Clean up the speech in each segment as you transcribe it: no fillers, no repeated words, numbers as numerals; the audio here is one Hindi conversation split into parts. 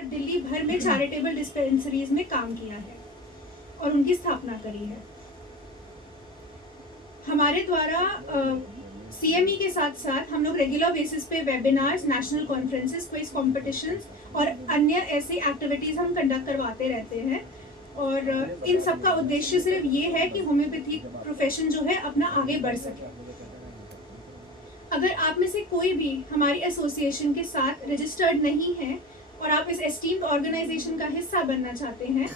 और दिल्ली भर में चैरिटेबल डिस्पेंसरीज में काम किया है और उनकी स्थापना करी है। हमारे द्वारा CME के साथ साथ हम लोग रेगुलर बेसिस पे webinars, national conferences, quiz competitions और अन्य ऐसी एक्टिविटीज़ हम कंडक्ट करवाते रहते हैं। और इन सब का उद्देश्य सिर्फ ये है कि होम्योपैथी प्रोफेशन जो है अपना आगे बढ़ सके। अगर आप में से कोई भी हमारी एसोसिएशन के साथ रजिस्टर्ड नहीं है और आप इस एस्टीम्ड ऑर्गेनाइजेशन का हिस्सा बनना चाहते हैं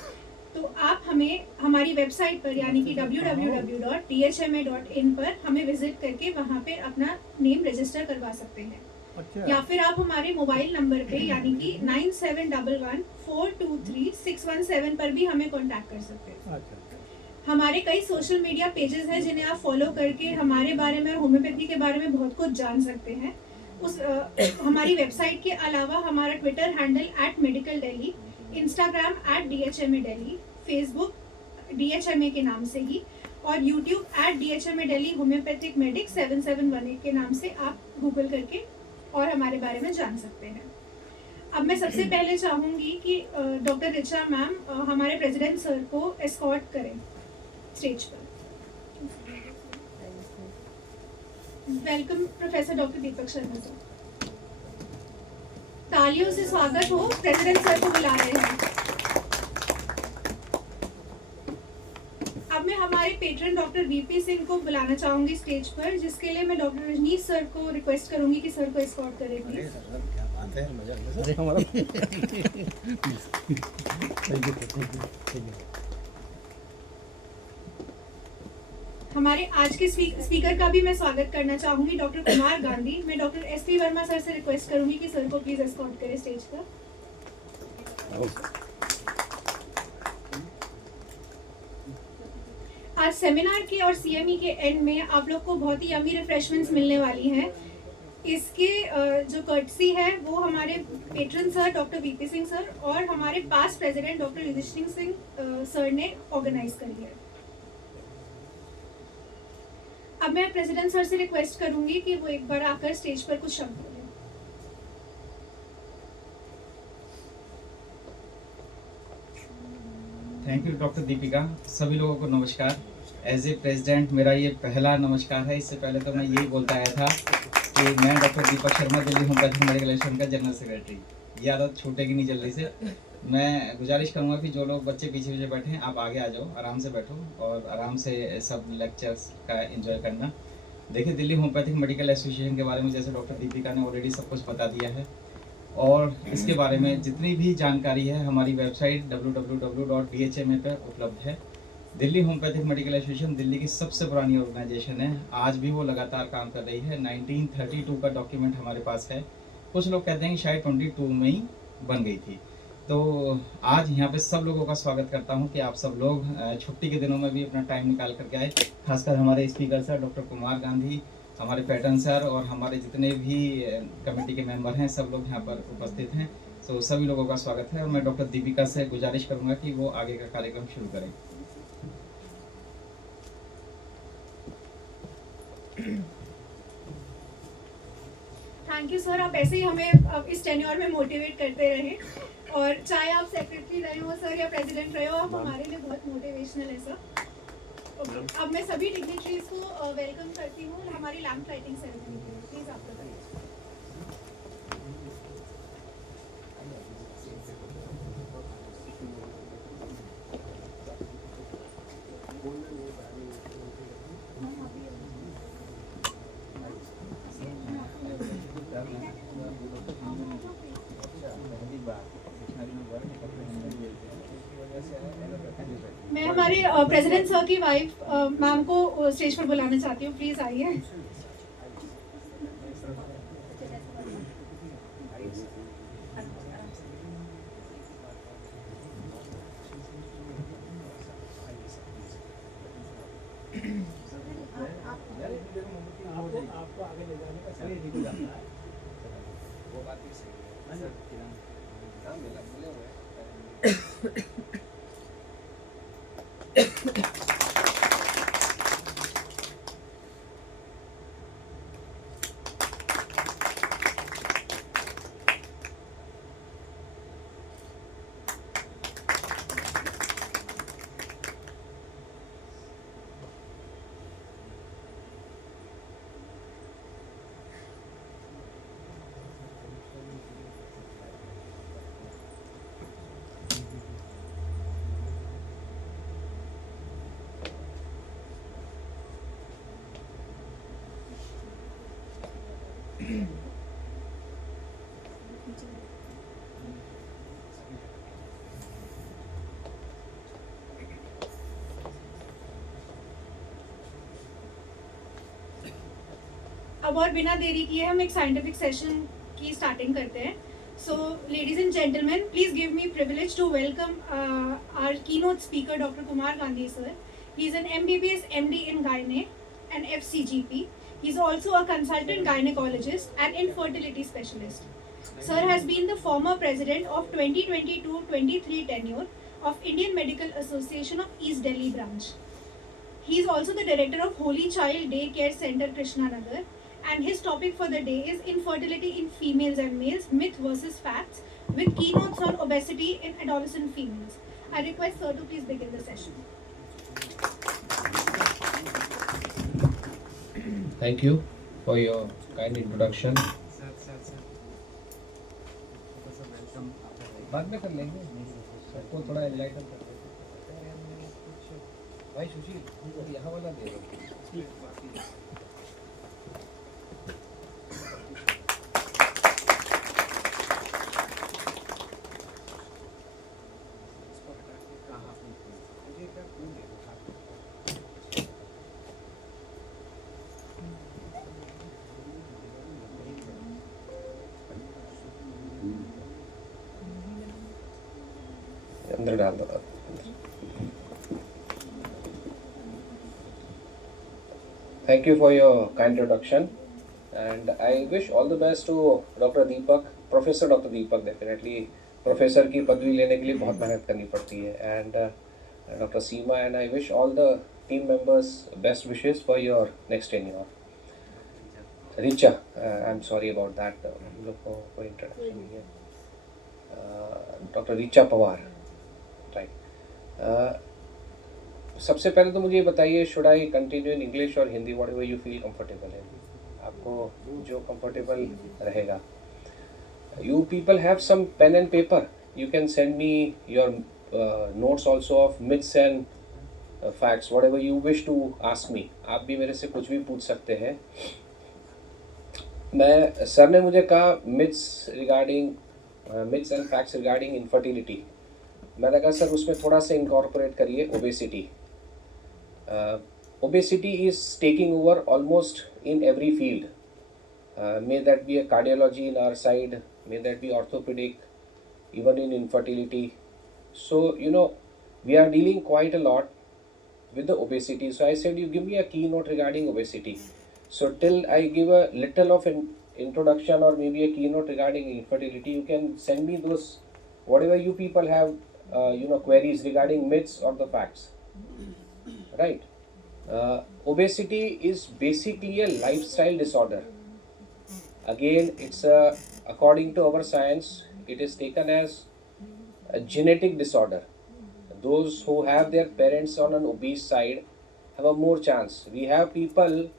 तो आप हमें हमारी वेबसाइट पर यानी कि www.dhma.in पर हमें विजिट करके वहाँ पे अपना नेम रजिस्टर करवा सकते हैं। अच्छा। या फिर आप हमारे मोबाइल नंबर पे यानी कि 9711423617 पर भी हमें कांटेक्ट कर सकते हैं। अच्छा। हमारे कई सोशल मीडिया पेजेस हैं जिन्हें आप फॉलो करके हमारे बारे में और होम्योपैथी के बारे में बहुत कुछ जान सकते हैं। हमारी वेबसाइट के अलावा हमारा Twitter handle @medicaldelhi, Instagram @DHMA Delhi, Facebook DHMA के नाम से ही और YouTube @DHMA Delhi homeopathic medic 7718 के नाम से आप गूगल करके और हमारे बारे में जान सकते हैं। अब मैं सबसे पहले चाहूँगी कि डॉक्टर ऋचा मैम हमारे प्रेसिडेंट सर को एस्कॉर्ट करें स्टेज पर। Welcome professor doctor Deepak Sharma sir. तालियों से स्वागत हो, प्रेसिडेंट सर को बुला रहे हैं। अब मैं हमारे पेट्रन डॉक्टर VP सिंह को बुलाना चाहूंगी स्टेज पर, जिसके लिए मैं डॉक्टर रजनीश सर को रिक्वेस्ट करूंगी कि सर को एस्कॉर्ट करें प्लीज। हमारे आज के स्पीकर का भी मैं स्वागत करना चाहूंगी, डॉक्टर कुमार गांधी। मैं डॉक्टर SP वर्मा सर से रिक्वेस्ट करूंगी कि सर को प्लीज एस्कॉर्ट करें स्टेज पर। आज सेमिनार के और CME के एंड में आप लोग को बहुत ही यमी रिफ्रेशमेंट्स मिलने वाली हैं। इसके जो कर्टसी है वो हमारे patron sir doctor VP Singh sir और हमारे past president doctor Yudhishthir Singh sir ने ऑर्गेनाइज करी है। अब मैं प्रेसिडेंट सर से रिक्वेस्ट करूंगी कि वो एक बार आकर स्टेज पर कुछ शब्द बोलें। Thank you doctor Deepika. सभी लोगों को नमस्कार। एज ए प्रेसिडेंट मेरा ये पहला नमस्कार है। इससे पहले तो मैं यही बोलता आया था कि मैं doctor Deepak Sharma, Delhi homeopathic medical association का जनरल सेक्रेटरी। ये आदत छूटेगी नहीं जल्दी से। मैं गुजारिश करूंगा कि जो लोग बच्चे पीछे पीछे बैठे हैं आप आगे आ जाओ, आराम से बैठो और आराम से सब लेक्चर्स का एंजॉय करना। देखिए, दिल्ली होम्योपैथिक मेडिकल एसोसिएशन के बारे में जैसे डॉक्टर दीपिका ने ऑलरेडी सब कुछ बता दिया है और इसके बारे में जितनी भी जानकारी है हमारी वेबसाइट www.dhma पर उपलब्ध है। Delhi homeopathic medical association Delhi की सबसे पुरानी ऑर्गेनाइजेशन है। आज भी वो लगातार काम कर रही है। 1932 का डॉक्यूमेंट हमारे पास है। कुछ लोग कहते हैं कि शायद 22 में ही बन गई थी। तो आज यहाँ पे सब लोगों का स्वागत करता हूँ कि आप सब लोग छुट्टी के दिनों में भी अपना टाइम निकाल करके आए। खासकर हमारे speaker sir doctor Kumar Gandhi, हमारे पैटर्न सर और हमारे जितने भी कमेटी के मेंबर हैं सब लोग यहाँ पर उपस्थित हैं। तो सभी लोगों का स्वागत है और मैं डॉक्टर दीपिका से गुजारिश करूँगा कि वो आगे का कार्यक्रम शुरू करें। Thank you sir. आप ऐसे ही हमें इस टेन्योर में मोटिवेट करते रहें और चाहे आप सेक्रेटरी रहे हो सर या प्रेसिडेंट रहे हो, आप हमारे लिए बहुत मोटिवेशनल है सर। अब मैं सभी डिग्निटरीज को वेलकम करती हूँ हमारी लैंप लाइटिंग सेरेमनी के लिए। प्लीज आप बताइए। मैं हमारे प्रेसिडेंट सर की वाइफ मैम को स्टेज पर बुलाना चाहती हूँ। प्लीज आइए। आपको आगे ले जाने का सही दिख जाता है। वो बात ही सही है सर। नाम मिला बोले हुए अब और बिना देरी किए हम एक साइंटिफिक सेशन की स्टार्टिंग करते हैं. So, ladies and gentlemen, please give me privilege to welcome our keynote speaker, Dr. Kumar Gandhi sir. He is an MBBS MD in Gyne and FCGP. He is also a consultant gynecologist and infertility specialist. Sir has been the former president of 2022-23 tenure of Indian Medical Association of East Delhi branch. He is also the director of Holy Child Day Care Center, Krishnanagar, and his topic for the day is infertility in females and males, myth versus facts, with keynotes on obesity in adolescent females. I request sir to please begin the session. Thank you for your kind introduction. बाद में कर लेंगे, सबको थोड़ा एनलाइटन कर देते। भाई सुशील, यहाँ वाला दे दो। अंदर डाल दो। Thank you for your kind introduction, and I wish all the best to Dr. Deepak, Professor Dr. Deepak. Definitely, professor की पदवी लेने के लिए बहुत मेहनत करनी पड़ती है, and Dr. Seema, and I wish all the team members best wishes for your next tenure. Richa, I'm sorry about that. हम लोग को कोई इंट्रोडक्शन नहीं है। Doctor Richa Pawar, right. सबसे पहले तो मुझे ये बताइए, should I continue in English और Hindi, whatever you feel comfortable in, आपको जो कंफर्टेबल रहेगा। You people have some pen and paper, you can send me your notes also of myths and facts, whatever you wish to ask me. आप भी मेरे से कुछ भी पूछ सकते हैं। मैं सर ने मुझे कहा myths and facts regarding infertility, मैंने कहा सर उसमें थोड़ा सा इनकॉर्पोरेट करिए obesity. Obesity is taking over almost in every field. May that be a cardiology in our side, may that be orthopedic, even in infertility. So, we are dealing quite a lot with the obesity. So I said, you give me a keynote regarding obesity. So till I give a little of an introduction or maybe a keynote regarding infertility, you can send me those, whatever you people have, queries regarding myths or the facts. Right? Obesity is basically a lifestyle disorder. Again, it's according to our science, it is taken as a genetic disorder. Those who have their parents on an obese side have a more chance. We have people,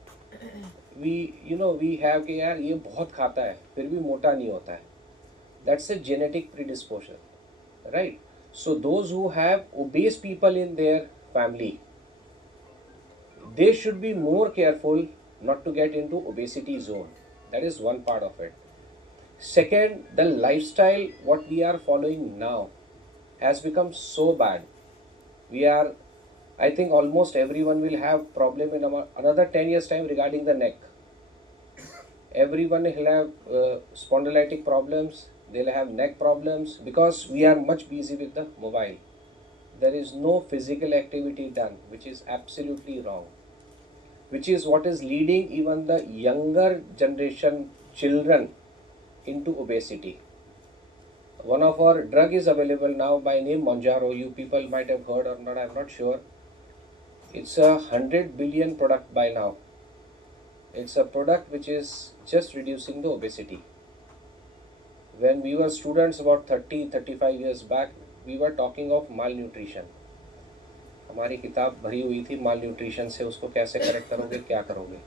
we have कि यार ये बहुत खाता है फिर भी मोटा नहीं होता है. That's a genetic predisposition, right? So those who have obese people in their family, they should be more careful not to get into obesity zone. That is one part of it. Second, the lifestyle what we are following now has become so bad. I think almost everyone will have problem in another 10 years time regarding the neck. Everyone will have spondylitic problems, they'll have neck problems because we are much busy with the mobile. There is no physical activity done, which is absolutely wrong, which is what is leading even the younger generation children into obesity. One of our drug is available now by name Mounjaro. You people might have heard or not, I'm not sure. It's a 100 billion product by now. It's a product which is just reducing the obesity. When we were students about 30-35 years back, we were talking of malnutrition. हमारी किताब भरी हुई थी malnutrition से, उसको कैसे करेक्ट करोगे, क्या करोगे.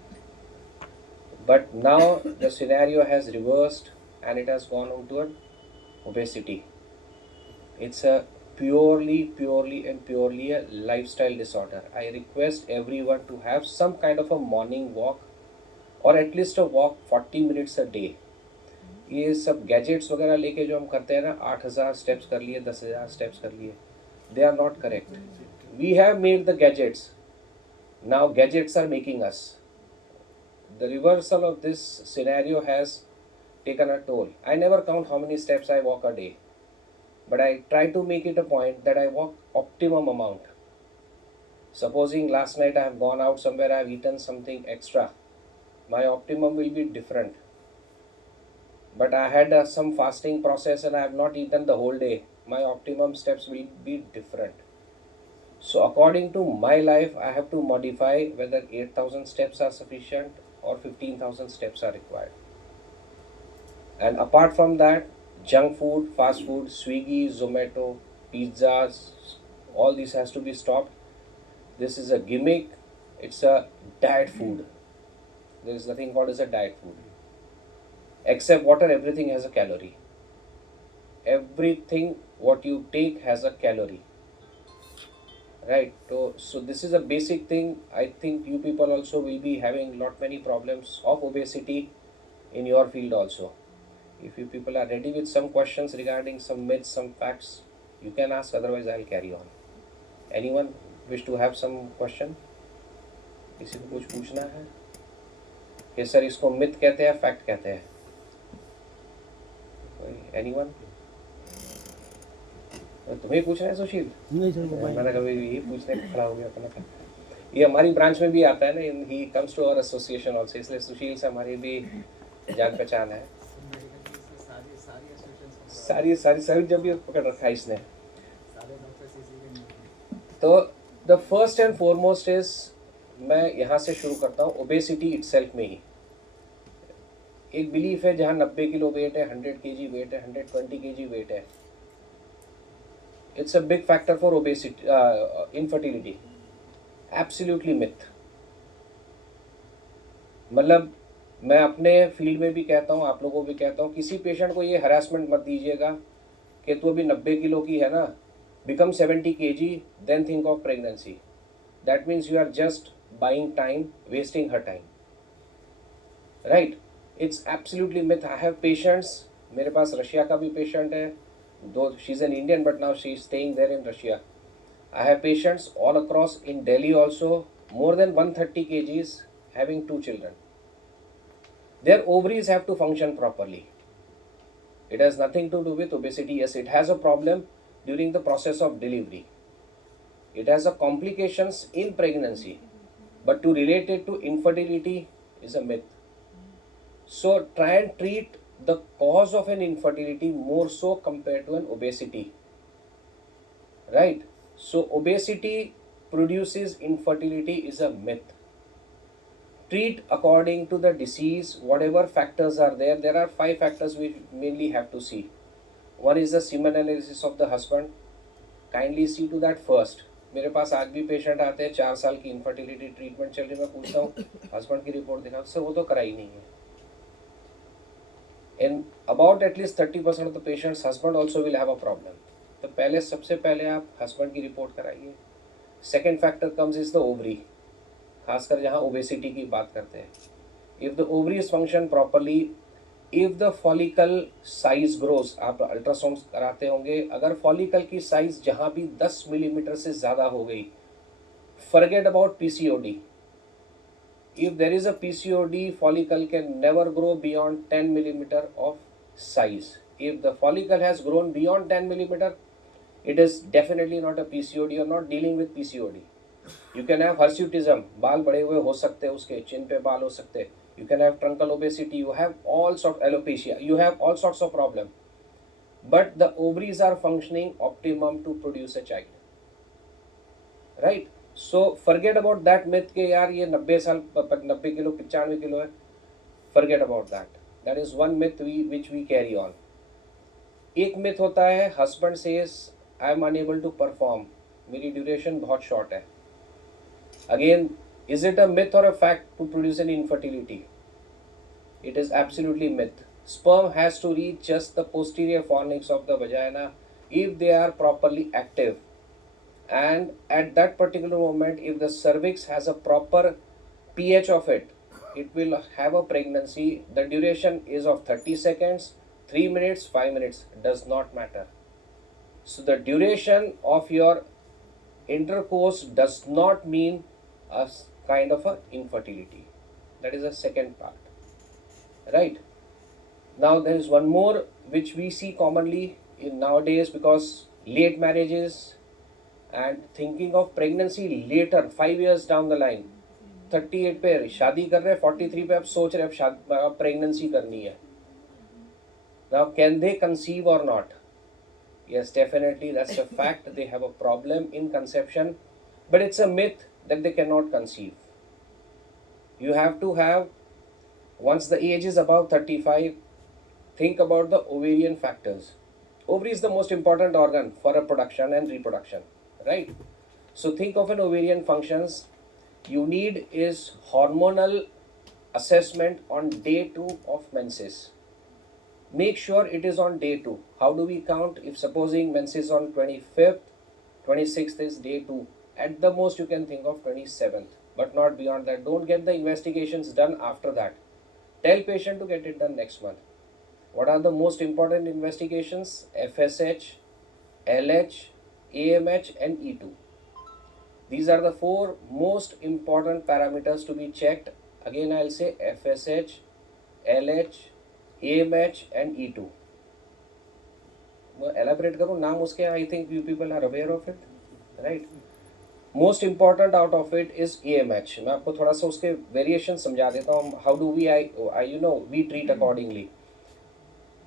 But now the scenario has reversed and it has gone on to obesity. It's a purely a lifestyle disorder. I request everyone to have some kind of a morning walk और at least a walk 40 minutes a day. ये सब गैजेट्स वगैरह लेके जो हम करते हैं ना, 8,000 स्टेप्स कर लिए, 10,000 स्टेप्स कर लिए, they are not correct. We have made the gadgets. Now gadgets are making us. The reversal of this scenario has taken a toll. I never count how many steps I walk a day, but I try to make it a point that I walk optimum amount. Supposing last night I have gone out somewhere, I have eaten something extra, my optimum will be different. But I had some fasting process and I have not eaten the whole day, my optimum steps will be different. So according to my life, I have to modify whether 8,000 steps are sufficient or 15,000 steps are required. And apart from that, junk food, fast food, Swiggy, Zomato, pizzas, all this has to be stopped. This is a gimmick. It's a diet food. There is nothing called as a diet food. Except water, everything has a calorie. Everything what you take has a calorie. Right? So this is a basic thing. I think you people also will be having lot many problems of obesity in your field also. If you people are ready with some questions regarding some myths, some facts, you can ask, otherwise I'll carry on. Anyone wish to have some question? किसी को कुछ पूछना है कि सर इसको मिथ कहते हैं, फैक्ट कहते हैं? Anyone? तुम्हें पूछना है सुशील? मैंने कभी ये पूछने को खड़ा हो गया था ना. ये हमारी ब्रांच में भी आता है ना, he comes to our association also, इसलिए सुशील से हमारी भी जान पहचान है. सारी जब भी पकड़ रखा है इसने. तो the first and foremost is, मैं यहाँ से शुरू करता हूँ ओबेसिटी इटसेल्फ में ही. एक बिलीफ है जहाँ 90 किलो वेट है, 100 kg वेट है, 120 kg वेट है. It's a big factor for obesity, infertility. Absolutely myth. मतलब मैं अपने फील्ड में भी कहता हूँ, आप लोगों को भी कहता हूँ, किसी पेशेंट को ये हरासमेंट मत दीजिएगा कि तू अभी 90 किलो की है ना, become 70 kg, then think of pregnancy. That means you are just buying time, wasting her time. Right? It's absolutely myth. I have patients, मेरे पास रशिया का भी पेशेंट है, though she is an Indian but now she is staying there in Russia. I have patients all across in Delhi also, more than 130 kgs, having 2 children. Their ovaries have to function properly. It has nothing to do with obesity. Yes, it has a problem during the process of delivery. It has a complications in pregnancy, but to relate it to infertility is a myth. So try and treat the cause of an infertility more so compared to an obesity. Right? So obesity produces infertility is a myth. Treat according to the disease, whatever factors are there. There are 5 factors we mainly have to see. One is the semen analysis of the husband. Kindly see to that first. मेरे पास आज भी पेशेंट आते हैं, 4 साल की इनफर्टिलिटी ट्रीटमेंट चल रही, मैं पूछता हूँ हस्बैंड की रिपोर्ट दिखाओ, सर वो तो कराई नहीं है. In about at least 30% of the patients, husband also will have a problem. तो पहले सबसे पहले आप हस्बैंड की रिपोर्ट कराइए. Second factor comes is the ovary, खासकर जहाँ ओबेसिटी की बात करते हैं. If the ovaries function properly, if the follicle size grows, आप अल्ट्रासाउंड कराते होंगे, अगर फॉलिकल की साइज जहाँ भी 10 मिलीमीटर से ज़्यादा हो गई, forget about PCOD. If there is a PCOD, follicle can never grow beyond 10 millimeter of size. If the follicle has grown beyond 10 millimeter, it is definitely not a PCOD. You are not dealing with PCOD. You can have hirsutism, बाल बड़े हुए हो सकते हैं, उसके चिन पे बाल हो सकते हैं. You can have truncal obesity. You have all sorts of alopecia. You have all sorts of problem. But the ovaries are functioning optimum to produce a child. Right? So forget about that myth के यार ये 90 किलो 95 किलो है. Forget about that. That is one myth which we carry on. एक myth होता है, husband says I am unable to perform, मेरी duration बहुत short है. Again, is it a myth or a fact to produce an infertility? It is absolutely myth. Sperm has to reach just the posterior fornix of the vagina if they are properly active. And at that particular moment, if the cervix has a proper pH of it, it will have a pregnancy, the duration is of 30 seconds, 3 minutes, 5 minutes, does not matter. So the duration of your intercourse does not mean a kind of a infertility. That is the second part, right? Now there is one more which we see commonly in nowadays, because late marriages and thinking of pregnancy later 5 years down the line, 38 पे शादी कर रहे हैं, 43 पे अब सोच रहे अब प्रेगनेंसी करनी है. Now can they conceive or not? Yes, definitely, that's a fact. They have a problem in conception, but it's a myth that they cannot conceive. You have to have, once the age is above 35, think about the ovarian factors. Ovary is the most important organ for reproduction and reproduction, right? So think of an ovarian functions. You need is hormonal assessment on day 2 of menses. Make sure it is on day 2. How do we count? If supposing menses on 25th, 26th is day 2. At the most you can think of 27th, but not beyond that. Don't get the investigations done after that. Tell patient to get it done next month. What are the most important investigations? FSH, LH, AMH and E2. These are the 4 most important parameters to be checked. Again I'll say FSH, LH, AMH and E2. Elaborate करूँ नाम उसके, I think you people are aware of it, right? Most important out of it is AMH. मैं आपको थोड़ा सा उसके variation समझा देता हूँ. How do we treat accordingly.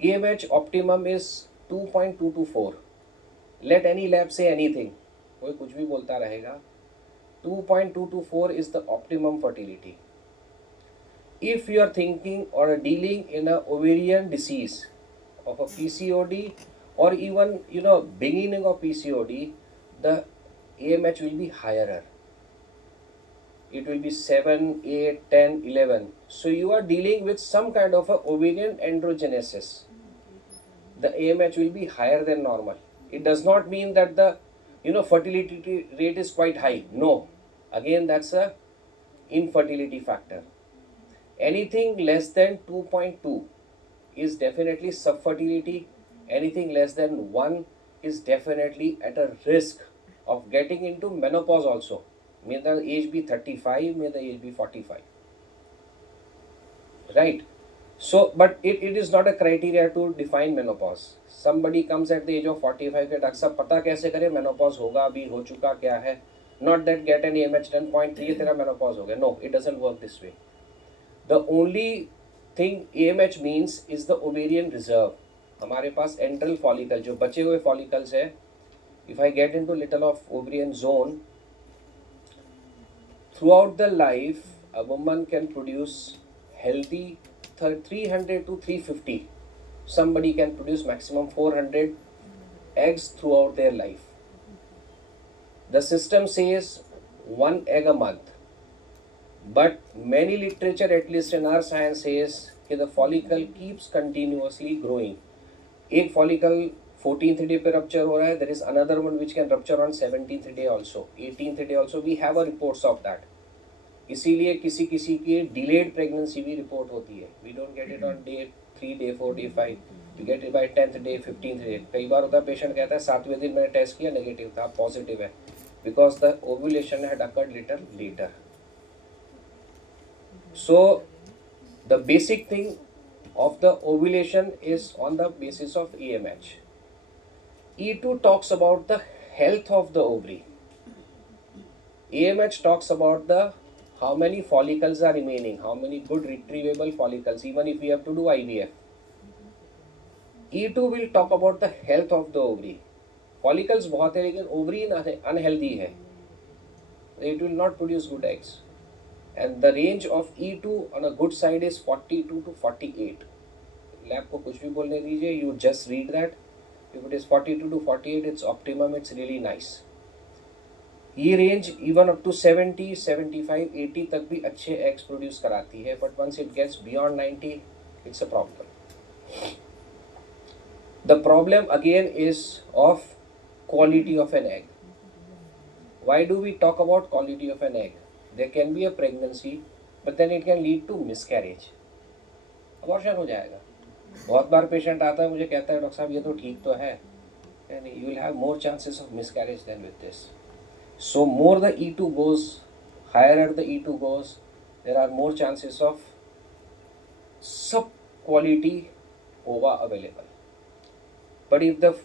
AMH optimum is 2.224. Let any lab say anything. कोई कुछ भी बोलता रहेगा. 2.224 is the optimum fertility. If you are thinking or dealing in a ovarian disease of a PCOD, or even beginning of PCOD, the AMH will be higher. It will be 7, 8, 10, 11. So you are dealing with some kind of a ovarian androgenesis. The AMH will be higher than normal. It does not mean that the fertility rate is quite high. No. Again, that's a infertility factor. Anything less than 2.2 is definitely subfertility. Anything less than 1 is definitely at a risk of getting into menopause also. May the age be 35, may the age be 45. Right? So, but it is not a criteria to define menopause. Somebody comes at the age of 45 के डॉक्टर साहब पता कैसे करें menopause होगा अभी हो चुका क्या है? Not that get an AMH 10.3 तेरा menopause हो गया. No, it doesn't work this way. The only thing AMH means is the ovarian reserve. हमारे पास antral follicle जो बचे हुए follicles है. If I get into little of ovarian zone, throughout the life, a woman can produce healthy 300 to 350. Somebody can produce maximum 400 eggs throughout their life. The system says 1 egg a month. But many literature, at least in our science, says that the follicle keeps continuously growing. एक follicle 14th day पे rupture हो रहा है. There is another one which can rupture on 17th day also, 18th day also. We have a reports of that. इसीलिए किसी किसी की delayed pregnancy भी report होती है. We don't get it on day 3, day 4, day 5. We get it by 10th day, 15th day. कई बार होता है patient कहता है 7वें दिन मैंने test किया negative था, positive है, because the ovulation had occurred little later. So the basic thing of the ovulation is on the basis of AMH. E2 talks about the health of the ovary. AMH talks about the how many follicles are remaining, how many good retrievable follicles, even if we have to do IVF. E2 will talk about the health of the ovary. Follicles बहुत है लेकिन ovary unhealthy है. It will not produce good eggs. And the range of E2 on a good side is 42 to 48. Lab को कुछ भी बोलने दीजिए, you just read that. If it is 42 to 48, it's optimum, it's really nice. ये range even up to 70, 75, 80 तक भी अच्छे eggs produce कराती है, but once it gets beyond 90, it's a problem. The problem again is of quality of an egg. Why do we talk about quality of an egg? There can be a pregnancy but then it can lead to miscarriage. Abortion हो जाएगा. बहुत बार पेशेंट आता है मुझे कहता है डॉक्टर साहब ये तो ठीक तो है, and you will have more chances of miscarriage than with this. So more the E2 goes, higher the E2 goes, there are more chances of sub quality OVA available. But if the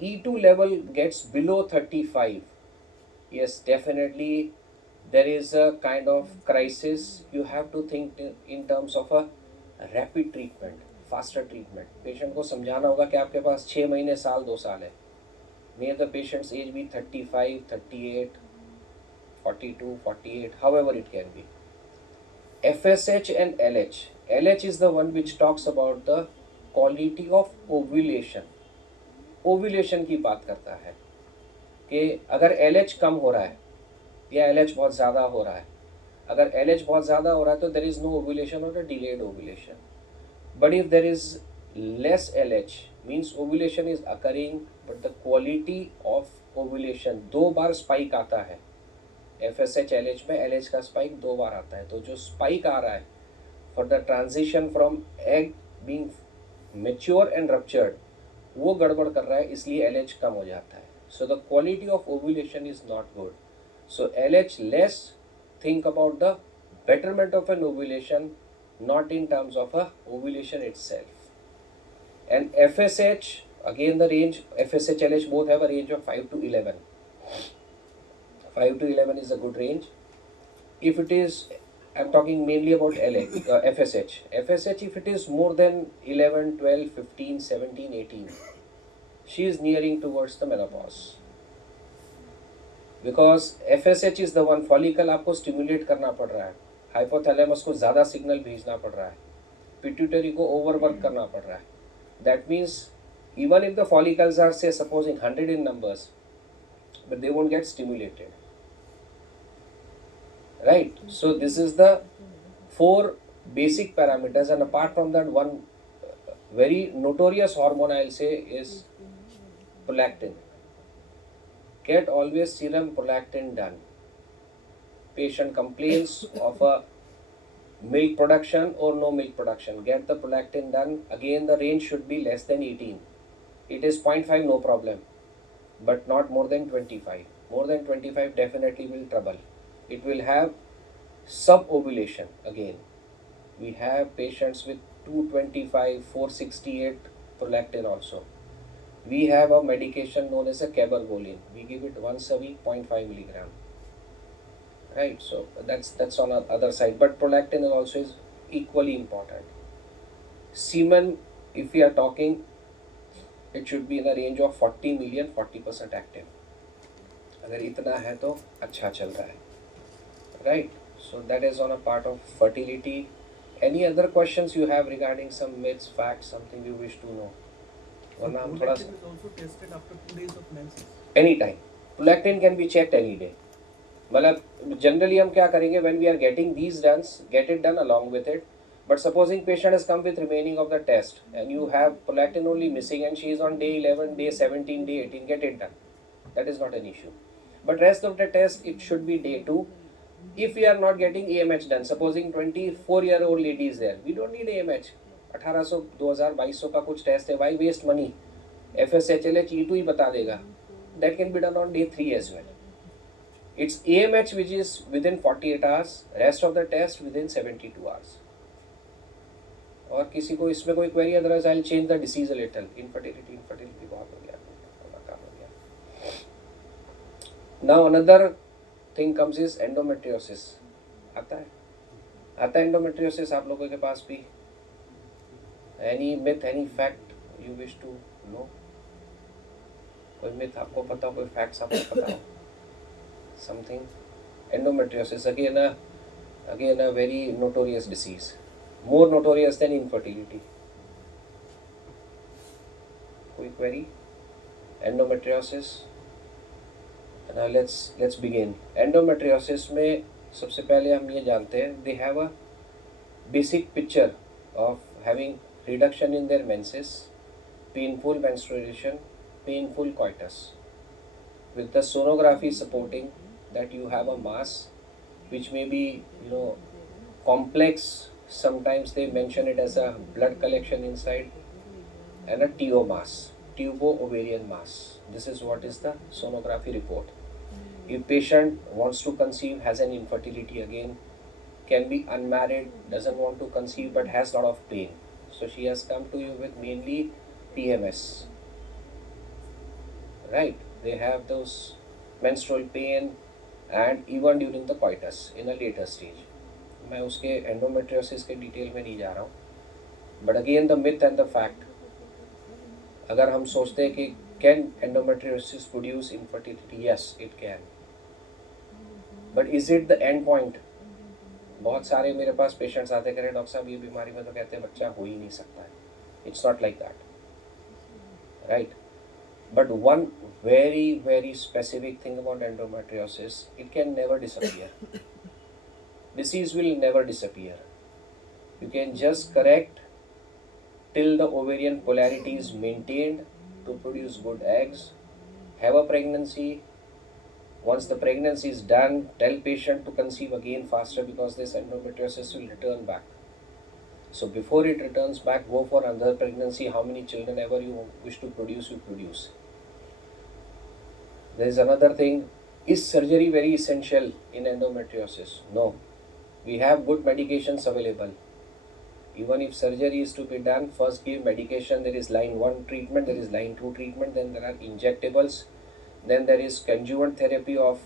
E2 level gets below 35, yes, definitely there is a kind of crisis. You have to think in terms of a rapid treatment, faster treatment. Patient को समझाना होगा कि आपके पास 6 महीने, साल, 2 साल है. May the patient's age be 35, 38, 42, 48, however it can be. FSH and LH. LH is the one which talks about the quality of ovulation. Ovulation की बात करता है कि अगर LH कम हो रहा है या LH बहुत ज़्यादा हो रहा है. अगर LH बहुत ज़्यादा हो रहा है तो there is no ovulation or a delayed ovulation. But if there is less LH, means ovulation is occurring but the quality of ovulation, 2 bar spike आता है. FSH LH में LH का spike 2 बार आता है. तो जो spike आ रहा है for the transition from egg being mature and ruptured, वो गड़बड़ कर रहा है, इसलिए LH कम हो जाता है. So the quality of ovulation is not good. So LH less, think about the betterment of an ovulation, not in terms of a ovulation itself. And FSH, again the range, FSH LH both have a range of 5 to 11. 5 to 11 is a good range. If it is, I'm talking mainly about LH, FSH. FSH, if it is more than 11, 12, 15, 17, 18, she is nearing towards the menopause. Because FSH is the one, follicle आपको stimulate करना पड़ रहा है, hypothalamus को ज़्यादा signal भेजना पड़ रहा है, pituitary को overwork करना पड़ रहा है. That means even if the follicles are, say, supposing 100 in numbers, but they won't get stimulated. Right? So this is the 4 basic parameters, and apart from that, one very notorious hormone I'll say is prolactin. Get always serum prolactin done. Patient complains of a milk production or no milk production, get the prolactin done. Again, the range should be less than 18. It is 0.5, no problem, but not more than 25. More than 25 definitely will trouble. It will have sub-ovulation again. We have patients with 225, 468 prolactin also. We have a medication known as a cabergoline. We give it once a week, 0.5 milligram. Right, so that's on the other side. But prolactin also is equally important. Semen, if we are talking, it should be in the range of 40 million, 40% active. अगर इतना है तो अच्छा चल रहा है. Right, so that is on a part of fertility. Any other questions you have regarding some myths, facts, something you wish to know? वरना हम थोड़ा सा. Prolactin is also tested after 2 days of menses. Anytime. Prolactin can be checked any day. मतलब generally हम क्या करेंगे, when we are getting these done, get it done along with it. But supposing patient has come with remaining of the test and you have prolactin only missing and she is on day 11, day 17, day 18, get it done. That is not an issue. But rest of the test, it should be day 2. If we are not getting AMH done, supposing 24-year-old lady is there, we don't need AMH. 1800, 2000, 2200 का कुछ टेस्ट है, why waste money? FSH/LH E2 ही बता देगा. That can be done on day 3 as well. It's AMH which is within 48 hours, rest of the test within 72 hours. और किसी को इसमें कोई query, otherwise I will change the disease a little. Infertility बहुत हो गया, काम हो गया. Now another thing comes is endometriosis. आता है एंडोमेट्रियोसिस आप लोगों के पास भी? Any myth, any fact you wish to know? कोई मिथ आपको पता हो, कोई फैक्ट्स आपको पता हो? Something. Endometriosis again a very notorious disease, more notorious than infertility. कोई query? Endometriosis. Now let's begin. Endometriosis में सबसे पहले हम ये जानते हैं, they have a basic picture of having reduction in their menses, painful menstruation, painful coitus, with the sonography supporting that you have a mass which may be complex. Sometimes they mention it as a blood collection inside, and a TO mass, tubo-ovarian mass. This is what is the sonography report. If patient wants to conceive, has an infertility again, can be unmarried, doesn't want to conceive but has lot of pain. So she has come to you with mainly PMS. Right? They have those menstrual pain and even during the coitus in a later stage. मैं उसके endometriosis के डिटेल में नहीं जा रहा हूँ. But again the myth and the fact. अगर हम सोचते हैं कि can endometriosis produce infertility? Yes, it can. But is it the end point? बहुत सारे मेरे पास पेशेंट्स आते कह रहे डॉक्टर साहब ये बीमारी में तो कहते हैं बच्चा हो ही नहीं सकता है. It's not like that. Right? But one very specific thing about endometriosis, it can never disappear. Disease will never disappear. You can just correct till the ovarian polarity is maintained to produce good eggs, have a pregnancy. Once the pregnancy is done, tell patient to conceive again faster because this endometriosis will return back. So before it returns back, go for another pregnancy. How many children ever you wish to produce, you produce. There is another thing. Is surgery very essential in endometriosis? No. We have good medications available. Even if surgery is to be done, first give medication. There is line 1 treatment, there is line 2 treatment, then there are injectables. Then there is conjugate therapy of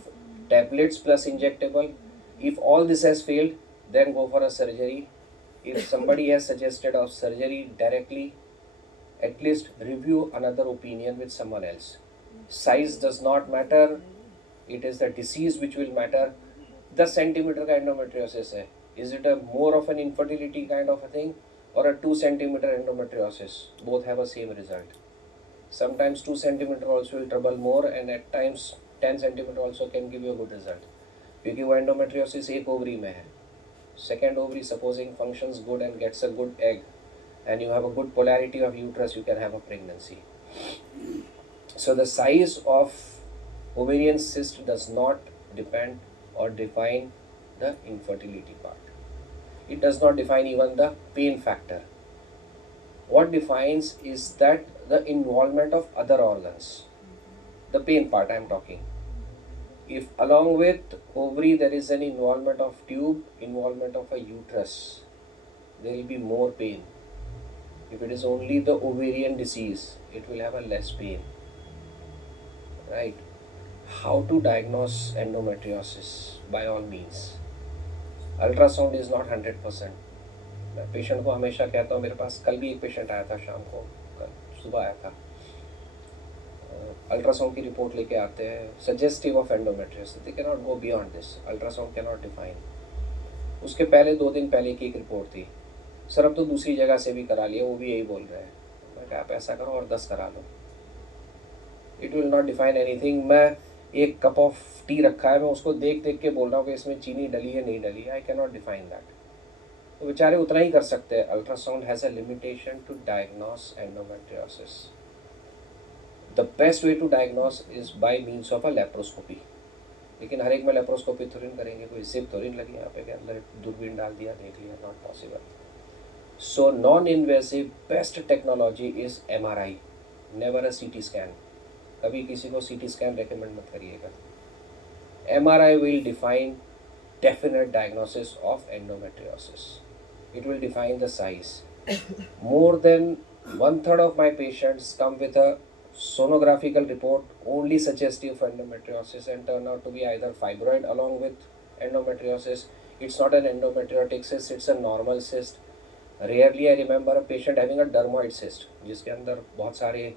tablets plus injectable. If all this has failed, then go for a surgery. If somebody has suggested of surgery directly, at least review another opinion with someone else. Size does not matter. It is the disease which will matter. 10 centimeter का endometriosis है. Is it a more of an infertility kind of a thing or a 2 centimeter endometriosis? Both have a same result. Sometimes 2 centimeter also will trouble more, and at times 10 centimeter also can give you a good result. क्योंकि वो endometriosis एक ovary में है. Second ovary supposing functions good and gets a good egg, and you have a good polarity of uterus, you can have a pregnancy. So the size of ovarian cyst does not depend or define the infertility part. It does not define even the pain factor. What defines is that the involvement of other organs, the pain part I am talking. If along with ovary there is an involvement of tube, involvement of a uterus, there will be more pain. If it is only the ovarian disease, it will have a less pain. Right? How to diagnose endometriosis? By all means. Ultrasound is not 100%. मैं पेशेंट को हमेशा कहता हूँ, मेरे पास कल भी एक पेशेंट आया था शाम को, कल सुबह आया था, अल्ट्रासाउंड की रिपोर्ट लेके आते हैं suggestive of endometriosis. They can not go beyond this. Ultrasound can not define. उसके पहले 2 दिन पहले की एक रिपोर्ट थी, सर अब तो दूसरी जगह से भी करा लिया, वो भी यही बोल रहे हैं. मैं कहा आप ऐसा करो और 10 करा लो. It will not define anything. मैं एक कप ऑफ टी रखा है, मैं उसको देख देख के बोल रहा हूँ कि इसमें चीनी डली है नहीं डली है. I can not define that. तो बेचारे उतना ही कर सकते हैं. Ultrasound has a limitation to diagnose endometriosis. The best way to diagnose is by means of a laparoscopy. लेकिन हर एक में लेप्रोस्कोपी थोड़ी करेंगे, कोई जिप थोड़ी लगी यहाँ पे के अंदर दूरबीन डाल दिया देख लिया, not possible. So non invasive best technology is MRI, never a CT scan. कभी किसी को CT स्कैन रेकमेंड मत करिएगा. MRI will define definite diagnosis of endometriosis. It will define the size. More than 1/3 of my patients come with a sonographical report only suggestive of endometriosis and turn out to be either fibroid along with endometriosis. It's not an endometriotic cyst, it's a normal cyst. Rarely I remember a patient having a dermoid cyst जिसके अंदर बहुत सारे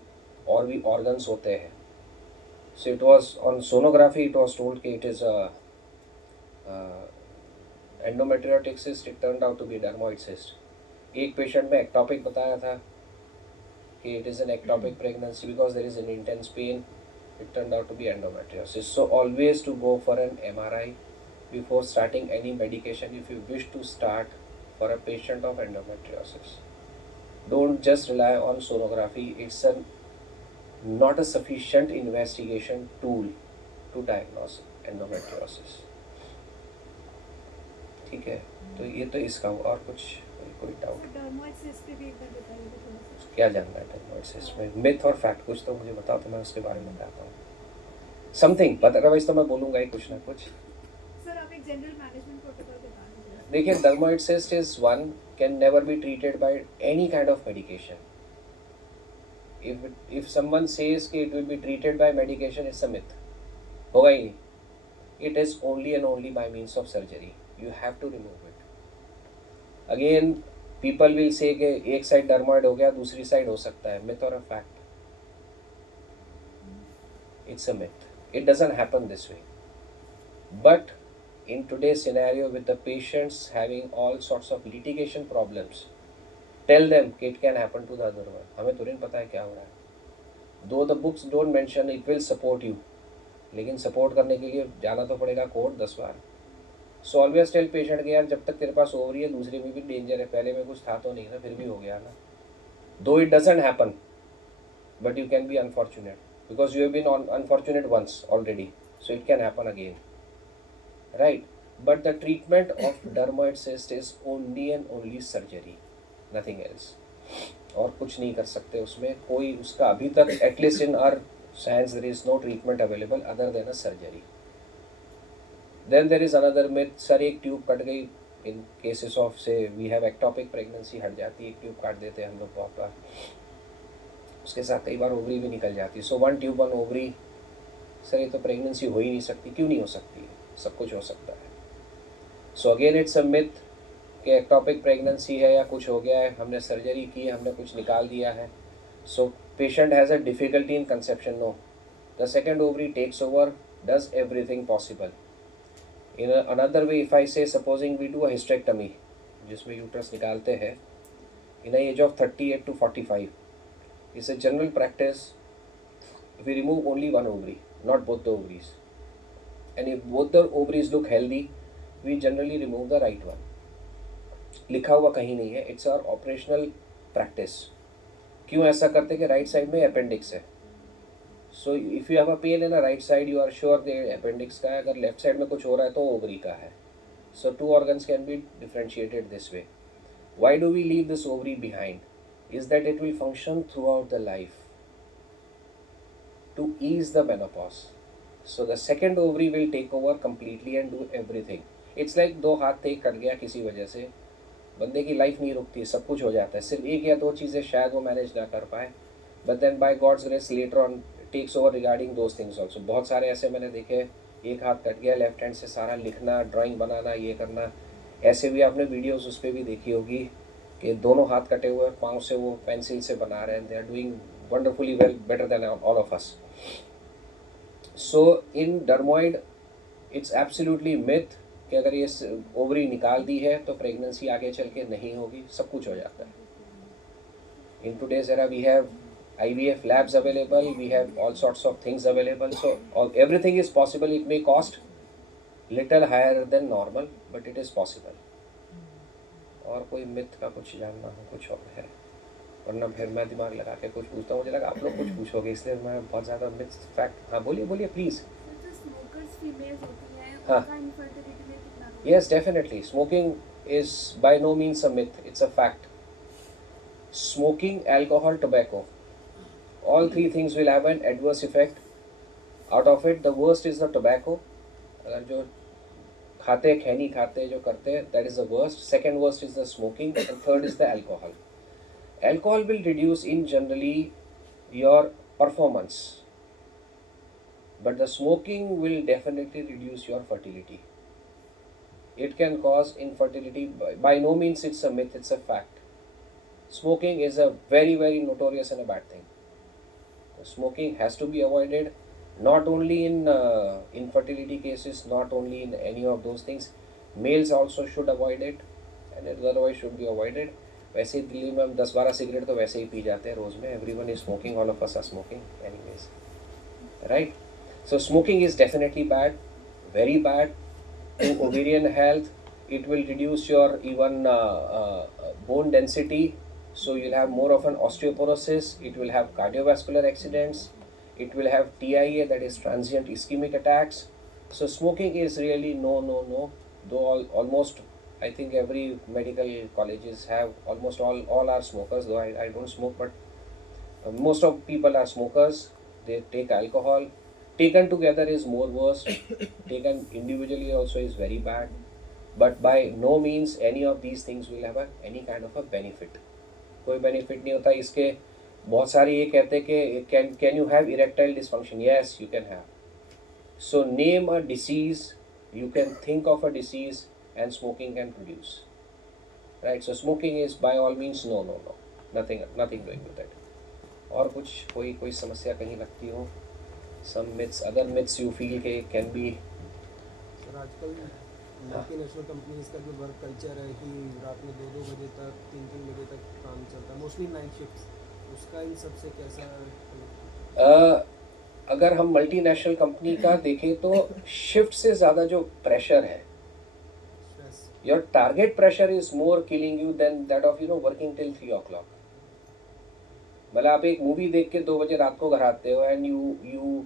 और भी organs होते हैं. So it was on sonography, it was told that it is a endometriotic cyst. It turned out to be dermoid cyst. एक पेशेंट में ectopic बताया था कि it is an ectopic pregnancy because there is an intense pain. It turned out to be endometriosis. So always to go for an MRI before starting any medication if you wish to start for a patient of endometriosis. Don't just rely on sonography. It's not a sufficient investigation tool to diagnose endometriosis. ठीक है, तो ये तो इसका हुआ। और कुछ कोई डाउट? डर्मोइड सिस्ट पे भी एक बार बताइए थोड़ा सा। क्या जानना है डर्मोइड सिस्ट में? मिथ और फैक्ट कुछ तो मुझे बताओ, तो मैं उसके बारे में बताता हूँ समथिंग, बट अदरवाइज तो मैं बोलूँगा ही कुछ ना कुछ। सर आप एक जनरल मैनेजमेंट प्रोटोकॉल बता दीजिए। देखिए, dermoid cyst is one can never be treated by any kind of medication. If someone says कि it will be treated by medication, it's a myth. होगा ही नहीं. It is only and only by means of surgery. You have to remove it. Again, people will say कि एक साइड डर्मोइड हो गया, दूसरी साइड हो सकता है. Myth or a fact? It's a myth. It doesn't happen this way. But in today's scenario, with the patients having all sorts of litigation problems, tell them it can happen to the other one. हमें तुरंत पता है क्या हो रहा है. Though the books don't mention it will support you, लेकिन सपोर्ट करने के लिए जाना तो पड़ेगा कोर्ट 10 बार. सो ऑलवेज टेल पेशेंट कि यार जब तक तेरे पास ओवरी है, दूसरे में भी डेंजर है. पहले में कुछ था तो नहीं ना, फिर भी हो गया ना. Though it doesn't happen, but you can be unfortunate because you have been unfortunate once already, so it can happen again, right? But the treatment of dermoid cyst is only and only surgery, nothing else. और कुछ नहीं कर सकते उसमें, कोई उसका अभी तक at least in our science there is no treatment available other than a surgery. Then there is another myth, sir एक ट्यूब कट गई, in cases of say we have ectopic pregnancy, हट जाती है, एक ट्यूब काट देते हैं हम लोग बहुत बार, उसके साथ कई बार ओवरी भी निकल जाती है. So one tube one ovary, sir ये तो प्रेगनेंसी हो ही नहीं सकती. क्यों नहीं हो सकती? सब कुछ हो सकता है. So again it's a myth कि एक्टोपिक प्रेगनेंसी है या कुछ हो गया है, हमने सर्जरी की है, हमने कुछ निकाल दिया है, so patient has a difficulty in conception. No, the second ovary takes over, does everything possible. In another way if I say supposing we do a hysterectomy, जिसमें यूट्रस निकालते हैं in a age of 38 to 45, it's a general practice. We remove only one ovary, not both the ovaries, and if both the ovaries look healthy, we generally remove the right one. लिखा हुआ कहीं नहीं है, इट्स आवर ऑपरेशनल प्रैक्टिस. क्यों ऐसा करते कि राइट साइड में अपेंडिक्स है. So if you have a pain in a right side, you are sure the appendix का है. अगर लेफ्ट साइड में कुछ हो रहा है तो ओवरी का है. So two organs can be differentiated this way. Why do we leave this ovary behind? Is that it will function throughout the life to ease the menopause. So the second ovary will take over completely and do everything. It's like दो हाथ थे, कट गया किसी वजह से, बंदे की लाइफ नहीं रुकती, सब कुछ हो जाता है. सिर्फ एक या दो चीज़ें शायद वो मैनेज ना कर पाए, but then by God's grace later on takes over regarding those things also. बहुत सारे ऐसे मैंने देखे, एक हाथ कट गया, लेफ्ट हैंड से सारा लिखना, ड्राइंग बनाना, ये करना. ऐसे भी आपने वीडियोस उस पर भी देखी होगी कि दोनों हाथ कटे हुए, पाँव से वो पेंसिल से बना रहे हैं. They are doing wonderfully well, better than all of us. So in dermoid it's absolutely myth कि अगर ये ओवरी निकाल दी है तो प्रेगनेंसी आगे चल के नहीं होगी. सब कुछ हो जाता है. In today's era we have IVF labs available, we have all sorts of things available, so everything is possible. It may cost little higher than normal, but it is possible. और कोई मिथ का कुछ जानना हो, कुछ और है, वरना फिर मैं दिमाग लगा के कुछ पूछता हूँ. मुझे लगा आप लोग कुछ पूछोगे, इसलिए मैं बहुत ज़्यादा मिथ फैक्ट. हाँ बोलिए बोलिए प्लीज़. हाँ, yes, definitely. Smoking is by no means a myth, it's a fact. Smoking, alcohol, tobacco, all three things will have an adverse effect. Out of it, the worst is the tobacco. अगर जो खाते खैनी खाते जो करते हैं, that is the worst. Second worst is the smoking, and third is the alcohol. Alcohol will reduce in generally your performance, but the smoking will definitely reduce your fertility. It can cause infertility. By no means it's a myth, it's a fact. Smoking is a very, very notorious and a bad thing. Smoking has to be avoided, not only in infertility cases, not only in any of those things. Males also should avoid it, and it otherwise should be avoided. वैसे ही दिल्ली में हम 10-12 सिगरेट तो वैसे ही पी जाते हैं रोज़ में. Everyone is smoking, all of us are smoking anyways, right? So smoking is definitely bad, very bad. To ovarian health, it will reduce your even bone density, so you'll have more of an osteoporosis. It will have cardiovascular accidents. It will have TIA, that is transient ischemic attacks. So smoking is really no. Though almost I think every medical colleges have almost all are smokers, though I don't smoke, but most of people are smokers. They take alcohol. Taken together is more worse. Taken individually also is very bad. But by no means any of these things will have any kind of a benefit. कोई benefit नहीं होता इसके. बहुत सारे ये कहते हैं कि can you have erectile dysfunction? Yes, you can have. So name a disease. You can think of a disease and smoking can produce. Right? So smoking is by all means no. Nothing doing with it. और कुछ कोई समस्या कहीं लगती हो? Some myths, other myths you feel के can be. सर आजकल मल्टीनेशनल कंपनीज का जो वर्क कल्चर है कि रात में 2-2 बजे तक 3-3 बजे तक काम चलता है, मोस्टली नाइट शिफ्ट्स, उसका इन सबसे कैसा? अगर हम मल्टीनेशनल कंपनी का देखें तो शिफ्ट से ज़्यादा जो प्रेशर है, stress, your target pressure is more killing you than that of working till 3 o'clock. मतलब आप एक मूवी देख के 2 बजे रात को घर आते हो and you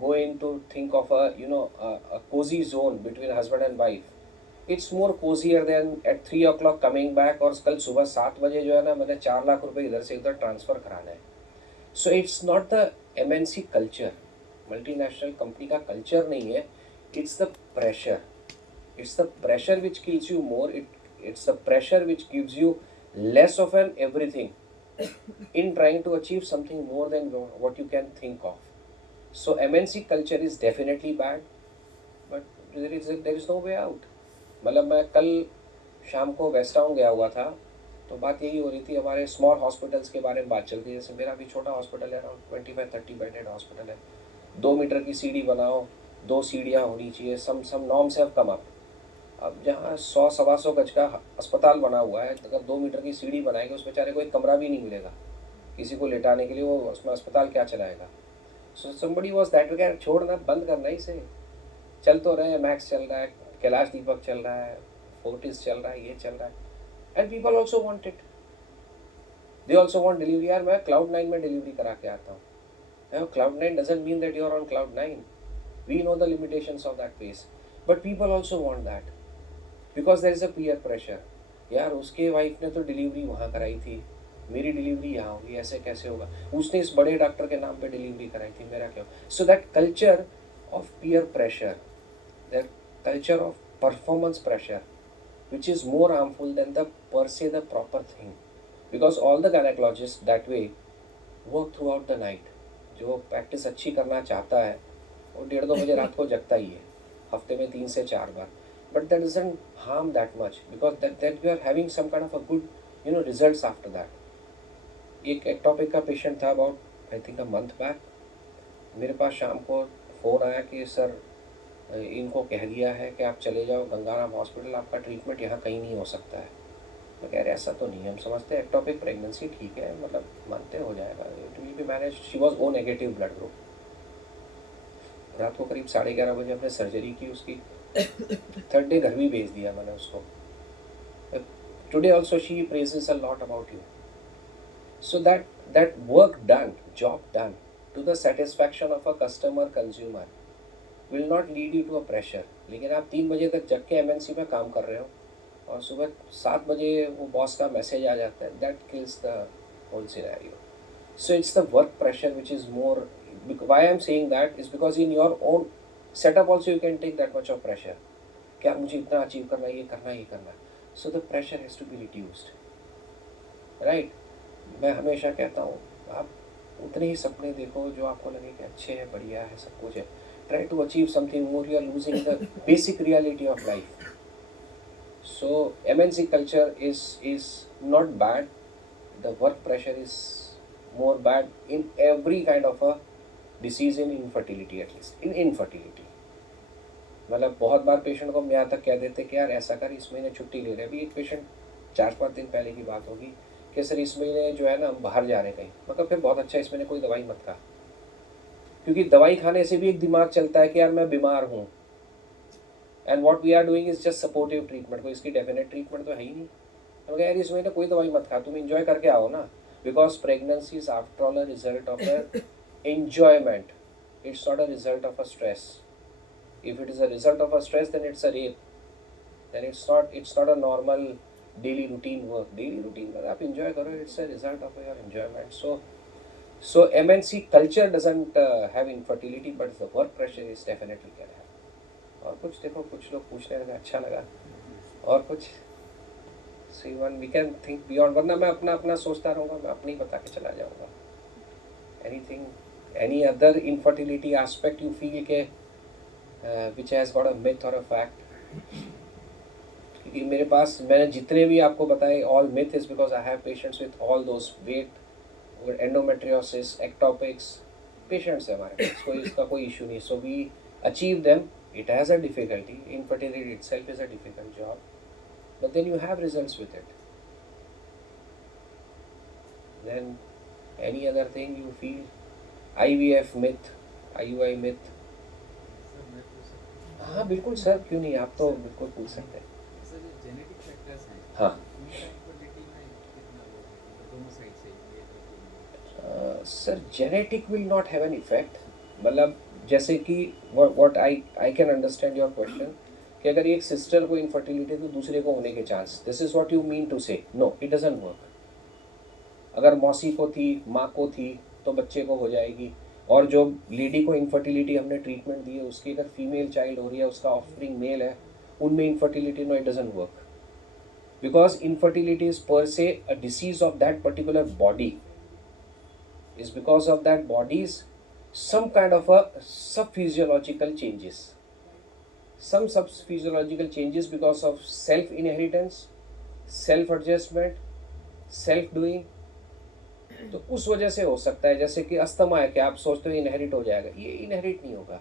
go in to think of a cozy zone between husband and wife. It's more cozier than at 3 o'clock coming back और कल सुबह 7 बजे जो है ना मैंने 4 लाख रुपए इधर से उधर ट्रांसफ़र कराना है. So it's not the MNC culture. Multinational company का कल्चर नहीं है. It's the pressure. It's the pressure which kills you more. It's the pressure which gives you less of an everything in trying to achieve something more than what you can think of. So MNC culture is definitely bad, but there is no way out. मतलब मैं कल शाम को वेस्ट टाउन गया हुआ था तो बात यही हो रही थी, हमारे स्मॉल हॉस्पिटल्स के बारे में बात चल रही है. जैसे मेरा भी छोटा हॉस्पिटल है, अराउंड 25-30 बेडेड हॉस्पिटल है. 2 मीटर की सीढ़ी बनाओ, 2 सीढ़ियाँ होनी चाहिए. सम नॉर्म्स हैव कम अप. अब जहाँ 100-125 गज का अस्पताल बना हुआ है, अगर 2 मीटर की सीढ़ी बनाएंगे उस बेचारे को एक कमरा भी नहीं मिलेगा किसी को लेटाने के लिए. वो उसमें अस्पताल क्या चलाएगा? So somebody was that way, छोड़ना बंद करना ही से. चल तो रहे हैं, मैक्स चल रहा है, कैलाश दीपक चल रहा है, फोर्टिस चल रहा है, ये चल रहा है. And people also want it. They also want delivery. यार मैं Cloud9 में डिलीवरी करा के आता हूँ. Cloud9 doesn't mean that you are on Cloud9. We know the limitations of that place. But people also want that. Because there is a peer pressure. यार उसके वाइफ ने तो डिलीवरी वहाँ कराई थी, मेरी डिलीवरी यहाँ होगी, ऐसे कैसे होगा? उसने इस बड़े डॉक्टर के नाम पे डिलीवरी कराई थी, मेरा क्या? So that culture of peer pressure, that culture of performance pressure, which is more harmful than the per se the proper thing. Because all the gynecologists that way work throughout the night. जो प्रैक्टिस अच्छी करना चाहता है वो 1:30-2 बजे रात को जगता ही है, हफ्ते में 3 से 4 बार. But that doesn't harm that much because that we are having some kind of a good results after that. एक एक्टोपिक का पेशेंट था about I think a month back. मेरे पास शाम को फ़ोन आया कि सर इनको कह दिया है कि आप चले जाओ गंगाराम हॉस्पिटल, आपका ट्रीटमेंट यहाँ कहीं नहीं हो सकता है. मैं कह रहे ऐसा तो नहीं है, हम समझते हैं एक्टोपिक प्रेगनेंसी ठीक है, मतलब मानते हो जाएगा, it will be manage. She was O negative blood group. रात को करीब 11:30 बजे हमने सर्जरी की उसकी. 3rd डे घर भी भेज दिया मैंने उसको. Today also she praises a lot about you. So that work done, job done to the satisfaction of a customer consumer will not lead you to a pressure. लेकिन आप 3 बजे तक जग के MNC में काम कर रहे हो और सुबह 7 बजे वो बॉस का मैसेज आ जाता है. That kills the whole scenario. So it's the work pressure which is more. Why I'm saying that is because in your own setup also you can take that much of pressure. क्या मुझे इतना अचीव करना है, ये करना है, ये करना है. So the pressure has to be reduced. Right? मैं हमेशा कहता हूँ आप उतने ही सपने देखो जो आपको लगे कि अच्छे हैं, बढ़िया है, सब कुछ है. Try to achieve something more. You are losing the basic reality of life. So MNC culture is not bad. The work pressure is more bad in every kind of a disease in infertility, at least in infertility. मतलब बहुत बार पेशेंट को हम यहाँ तक कह देते कि यार ऐसा कर, इस महीने छुट्टी ले रहे. अभी एक पेशेंट 4-5 दिन पहले की बात होगी कि सर इस महीने जो है ना हम बाहर जा रहे हैं कहीं. मतलब फिर बहुत अच्छा, इस महीने कोई दवाई मत खा, क्योंकि दवाई खाने से भी एक दिमाग चलता है कि यार मैं बीमार हूँ. And what we are doing is just supportive treatment. कोई इसकी डेफिनेट ट्रीटमेंट तो है ही नहीं. तो यार इस महीने कोई दवाई मत खा, तुम इंजॉय करके आओ ना. Because pregnancy is after all a result of a enjoyment. It's not a result of a stress. If it is a result of a stress, then it's a rape. then it's not a normal daily routine work. Daily routine work आप enjoy करो, it's a result of your enjoyment. So MNC culture doesn't have infertility, but the work pressure is definitely can have. और कुछ देखो, कुछ लोग पूछने लगे, अच्छा लगा, और कुछ so even we can think beyond, वरना मैं अपना सोचता रहूँगा, मैं अपनी बता के चला जाऊँगा. Anything, any other infertility aspect you feel के which has got a myth or a fact? क्योंकि मेरे पास मैंने जितने भी आपको बताए all myth is because I have patients with all those weight, endometriosis, ectopics, patients है हमारे पास, कोई इसका कोई issue नहीं. So we achieve them. It has a difficulty. Infertility itself is a difficult job, but then you have results with it. Then any other thing you feel? IVF myth, IUI myth? हाँ बिल्कुल सर, क्यों नहीं, आप तो बिल्कुल पूछ सकते हैं. सर जेनेटिक फैक्टर्स हैं, हाँ. उनका infertility में कितना वो है, दोनों साइड से ये तो sir genetic will not have an effect. मतलब जैसे कि what I can understand your question कि अगर एक सिस्टर को इनफर्टिलिटी तो दूसरे को होने के chance, this is what you mean to say. No, it doesn't work. अगर मौसी को थी, माँ को थी, तो बच्चे को हो जाएगी. और जो लेडी को इनफर्टिलिटी हमने ट्रीटमेंट दी है, उसकी अगर फीमेल चाइल्ड हो रही है, उसका ऑफस्प्रिंग मेल है, उनमें infertility, no, it doesn't work. Because infertility is per se a disease of that particular body. is because of that body's some kind of a sub-physiological changes. Some sub-physiological changes because of self-inheritance, self-adjustment, self-doing. तो उस वजह से हो सकता है. जैसे कि अस्थमा है कि आप सोचते हो इनहेरिट हो जाएगा, ये इनहेरिट नहीं होगा.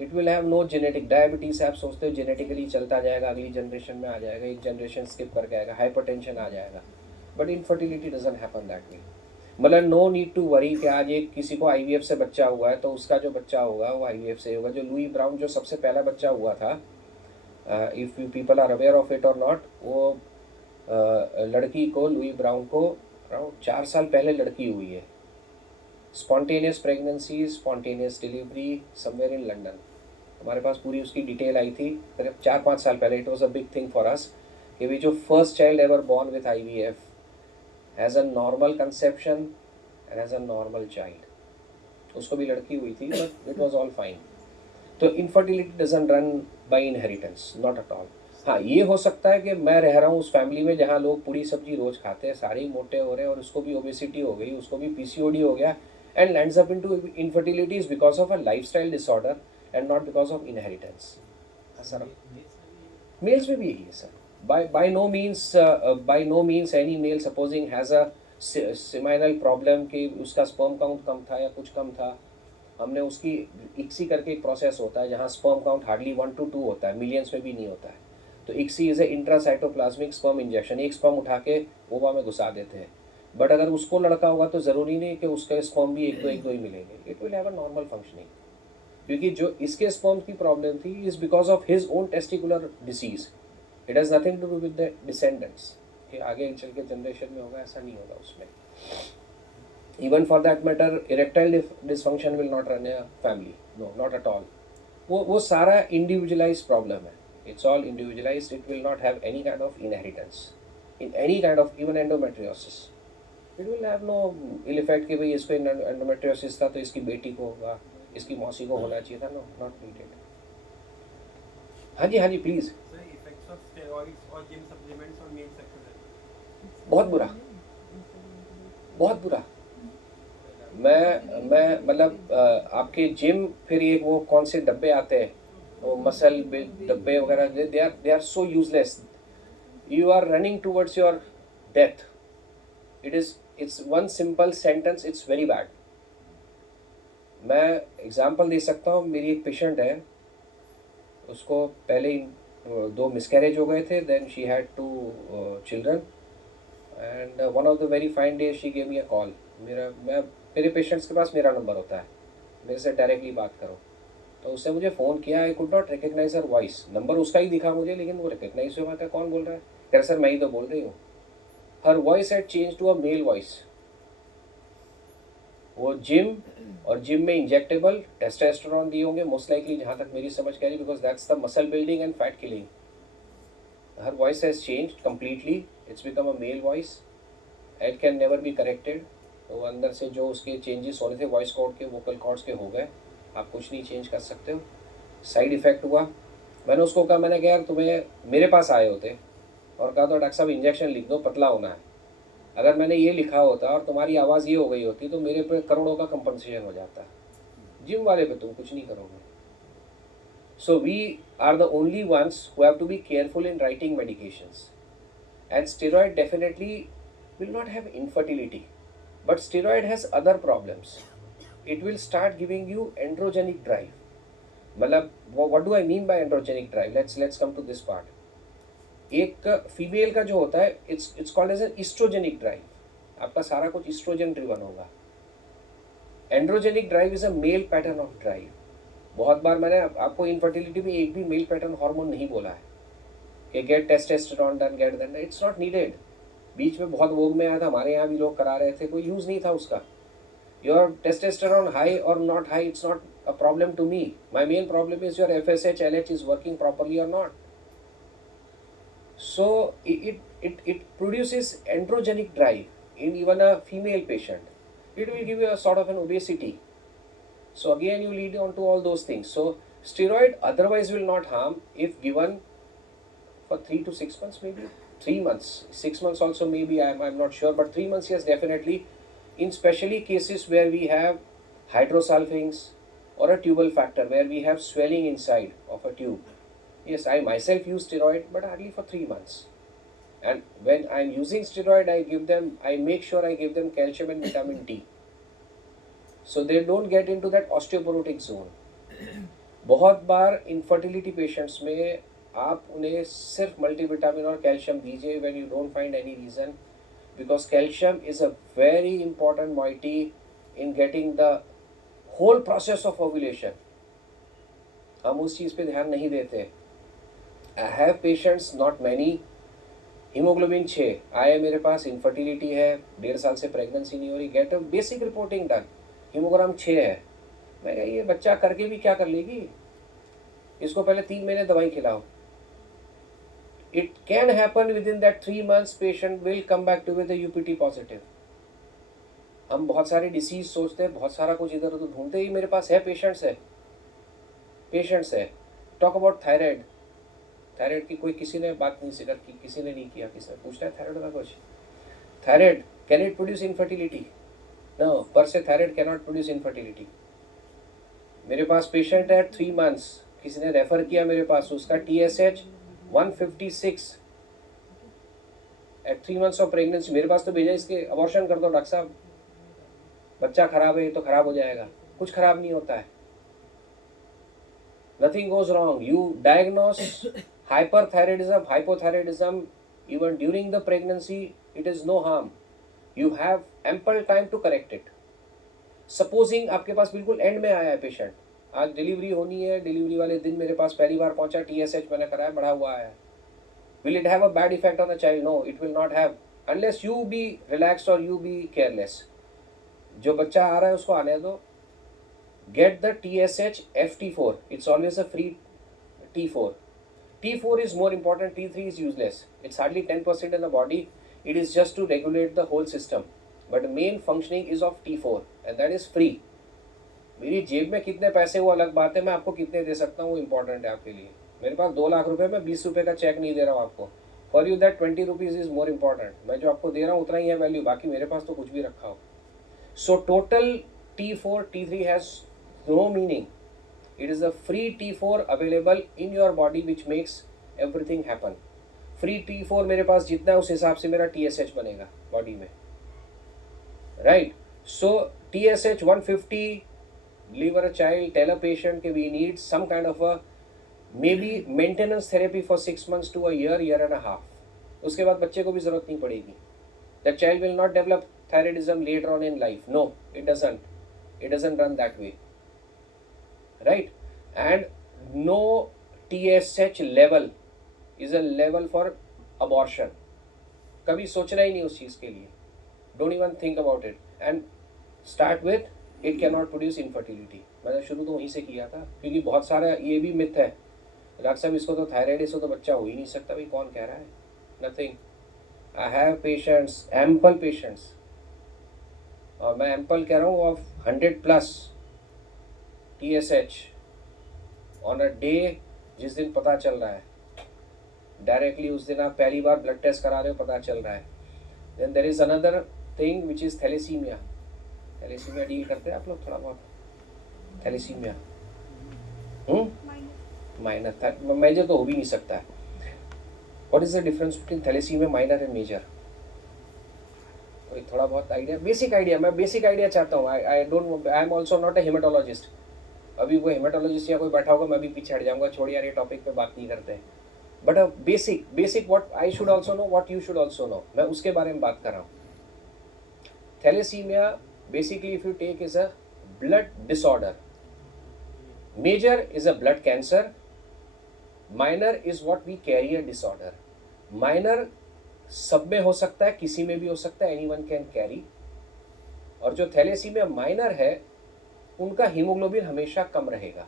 It will have no genetic. Diabetes आप सोचते हो जेनेटिकली चलता जाएगा, अगली जनरेशन में आ जाएगा, एक जनरेशन स्किप करके आएगा, हाइपरटेंशन आ जाएगा. But infertility doesn't happen that way. मतलब नो नीड टू वरी कि आज एक किसी को IVF से बच्चा हुआ है तो उसका जो बच्चा होगा वो IVF से होगा. जो लुई ब्राउन जो सबसे पहला बच्चा हुआ था, if you people are aware of it और नॉट, वो लड़की को, लुई ब्राउन को अराउंड 4 साल पहले लड़की हुई है. Spontaneous pregnancy, spontaneous delivery somewhere in London. हमारे पास पूरी उसकी डिटेल आई थी करीब 4-5 साल पहले. It was a big thing for us कि भी जो first child ever born with IVF has a normal conception and has a normal child. उसको भी लड़की हुई थी, but it was all fine. तो infertility doesn't run by inheritance, not at all. हाँ, ये हो सकता है कि मैं रह रहा हूँ उस फैमिली में जहाँ लोग पूरी सब्जी रोज खाते हैं, सारे ही मोटे हो रहे हैं, और उसको भी ओबेसिटी हो गई, उसको भी PCOD हो गया, and lands up into infertility is because of a lifestyle disorder and not because of inheritance. हाँ सर, मेल्स में भी यही है sir. By no means any male supposing has a seminal problem कि उसका sperm count कम था या कुछ कम था. हमने उसकी ICSI करके एक प्रोसेस होता है जहाँ sperm count hardly 1 to 2 होता है, मिलियंस में भी नहीं होता है. तो ICSI is a intracytoplasmic sperm injection. एक स्पर्म उठा के ओवा में घुसा देते हैं. बट अगर उसको लड़का होगा तो ज़रूरी नहीं कि उसके स्पर्म भी एक दो ही मिलेंगे. It will have a normal functioning. क्योंकि जो इसके स्पर्म की प्रॉब्लम थी is because of his own testicular disease. It has nothing to do with the descendants कि आगे चल के जनरेशन में होगा, ऐसा नहीं होगा उसमें. Even for that matter erectile dysfunction will not run a family, no not at all. वो सारा इंडिविजुअलाइज प्रॉब्लम है. It's all individualized. It will not have any kind of inheritance in any kind of even endometriosis. It will have no ill effect कि भाई इसको एंडोमेट्रियोसिस था तो इसकी बेटी को होगा, इसकी मौसी को होना चाहिए था. No, not needed. हाँ जी प्लीज़. बहुत बुरा, बहुत बुरा. मैं मतलब आपके जिम फिर एक वो कौन से डब्बे आते हैं, वो मसल बिल्ड डब्बे वगैरह, they are so useless. You are running towards your death. It's one simple sentence, it's very bad. मैं एग्जांपल दे सकता हूँ. मेरी एक पेशेंट है, उसको पहले 2 मिसकैरेज हो गए थे. Then she had 2 children and one of the very fine days she gave me a call. मेरे पेशेंट्स के पास मेरा नंबर होता है, मेरे से डायरेक्टली बात करो. तो उसने मुझे फ़ोन किया. I could not recognise her voice. Number उसका ही दिखा मुझे, लेकिन वो रिकग्नाइज हुआ था. कौन बोल रहा है? कह रहा सर मैं ही तो बोल रही हूँ. Her voice had change to a male voice. वो जिम में इंजेक्टेबल टेस्टोस्टेरोन दिए होंगे मोस्ट लाइकली, जहाँ तक मेरी समझ कह रही, because that's the muscle building and fat killing. her voice has changed completely. It's become a male voice. It can never be corrected. तो अंदर से जो उसके चेंजेस होने थे वॉइस कॉर्ड के, वोकल कॉर्ड्स के हो गए. आप कुछ नहीं चेंज कर सकते हो. साइड इफेक्ट हुआ. मैंने उसको कहा, मैंने कहा यार तुम्हें मेरे पास आए होते और कहा तो डॉक्टर साहब इंजेक्शन लिख दो, पतला होना है. अगर मैंने ये लिखा होता और तुम्हारी आवाज़ ये हो गई होती तो मेरे पे करोड़ों का कंपनसेशन हो जाता. जिम वाले पे तुम कुछ नहीं करोगे. So we are the only ones who have to be careful in writing medications. And steroid definitely will not have infertility. But steroid has other problems. It will start giving you androgenic drive. मतलब what do I mean by androgenic drive? Let's come to this part. एक फीमेल का जो होता है it's called as an estrogenic drive. आपका सारा कुछ eestrogen driven होगा. Androgenic drive is a male pattern of drive. बहुत बार मैंने आपको इनफर्टिलिटी में एक भी मेल पैटर्न हार्मोन नहीं बोला है कि get testosterone done, get that. It's not needed. बीच में बहुत वोग में आया था, हमारे यहाँ भी लोग करा रहे थे, कोई यूज़ नहीं था उसका. योर टेस्टोस्टेरोन हाई और not high, it's not a problem to me. My main problem is your FSH LH is working properly और not. So it produces androgenic drive in even a female patient. It will give you a sort of an obesity. So again you lead on to all those things. So steroid otherwise will not harm if given for 3 to 6 months, maybe 3 months, 6 months also maybe, I'm not sure, but 3 months yes, definitely. In especially cases where we have hydrosulfings or a tubal factor, where we have swelling inside of a tube. Yes, I myself use steroid, but hardly for 3 months. And when I'm using steroid, I make sure I give them calcium and vitamin D. So they don't get into that osteoporotic zone. बहुत बार infertility patients में आप उन्हें सिर्फ multivitamin और calcium दीजिए when you don't find any reason, because calcium is a very important moiety in getting the whole process of ovulation. हम उस चीज़ पे ध्यान नहीं देते. I have patients, not many, haemoglobin 6 आए मेरे पास, इनफर्टिलिटी है, 1.5 साल से प्रेगनेंसी नहीं हो रही, get a basic reporting done, haemogram 6 है. मैं कहा ये बच्चा करके भी क्या कर लेगी, इसको पहले 3 महीने दवाई खिलाओ. It can happen with in that 3 months patient will come back to with UPT positive. हम बहुत सारे डिसीज सोचते हैं, बहुत सारा कुछ इधर उधर ढूंढते ही मेरे पास है, पेशेंट्स है. Talk about thyroid. थायराइड की कोई किसी ने बात नहीं जिक्र की, किसी ने नहीं किया. किसी ने पूछता है थायराइड का कुछ, thyroid can it produce infertility? No, per se thyroid can not produce infertility. मेरे पास पेशेंट है 3 months, किसी ने रेफर किया मेरे पास, उसका TSH 156 at 3 months of pregnancy. मेरे पास तो भेजा इसके अबॉर्शन कर दो डॉक्टर साहब, बच्चा खराब है तो खराब हो जाएगा. कुछ खराब नहीं होता है. Nothing goes wrong. You diagnose hyperthyroidism, hypothyroidism even during the pregnancy, it is no harm. You have ample time to correct it. Supposing आपके पास बिल्कुल एंड में आया है पेशेंट, आज डिलीवरी होनी है, डिलीवरी वाले दिन मेरे पास पहली बार पहुंचा, TSH मैंने कराया, बढ़ा हुआ आया. Will it have a bad effect on the child? No, it will not have, unless you be relaxed or you be careless. जो बच्चा आ रहा है उसको आने दो. Get the TSH FT4. It's always a free T4. T4 is more important. T3 is useless. It's hardly 10% in the body. It is just to regulate the whole system. But the main functioning is of T4, and that is free. मेरी जेब में कितने पैसे वो अलग बात है, मैं आपको कितने दे सकता हूँ वो इम्पोर्टेंट है आपके लिए. मेरे पास 2 लाख रुपए, मैं 20 रुपए का चेक नहीं दे रहा हूँ आपको. For you that 20 rupees is more important. मैं जो आपको दे रहा हूँ उतना ही है वैल्यू, बाकी मेरे पास तो कुछ भी रखा हो. So total T4 T3 has no meaning. It is a free T4 available in your body which makes everything happen. Free T4 मेरे पास जितना है उस हिसाब से मेरा TSH बनेगा बॉडी में, right? So TSH 150, deliver a child, tell a patient that we need some kind of a maybe maintenance therapy for 6 months to a year and a half. उसके बाद बच्चे को भी जरूरत नहीं पड़ेगी. That child will not develop thyroidism later on in life. No, it doesn't. It doesn't run that way. Right? And no TSH level is a level for abortion. कभी सोचना ही नहीं उस चीज़ के लिए. Don't even think about it. And start with it cannot produce infertility. मैंने शुरू तो वहीं से किया था, क्योंकि बहुत सारा ये भी मिथ है. डॉक्टर साहब इसको तो थायराइड, इसको तो बच्चा हो ही नहीं सकता। भाई कौन कह रहा है? Nothing. I have patients, ample patients, और मैं एम्पल कह रहा हूँ of 100+ TSH on a day, जिस दिन पता चल रहा है डायरेक्टली, उस दिन आप पहली बार ब्लड टेस्ट करा रहे हो, पता चल रहा है। Then there is another thing which is thalassaemia. Thalassaemia deal करते हैं आप लोग थोड़ा बहुत? थैलेसीमिया माइनर था, मेजर तो हो भी नहीं सकता है। What is the difference between thalassaemia minor and major? कोई थोड़ा बहुत आइडिया, बेसिक आइडिया? मैं बेसिक आइडिया चाहता हूँ। I am also not a haematologist. अभी कोई हेमेटोलॉजिस्ट या कोई बैठा होगा, मैं भी पीछे हट जाऊंगा, छोड़ यार ये टॉपिक पे बात नहीं करते हैं। But a basic what I should also know, what you should also know, मैं उसके बारे में बात कर रहा हूँ। Thalassaemia basically if you take is a blood disorder, major is a blood cancer, minor is what we carry a disorder. Minor सब में हो सकता है, किसी में भी हो सकता है, एनीवन कैन कैरी। और जो थैलेसीमिया माइनर है उनका हीमोग्लोबिन हमेशा कम रहेगा।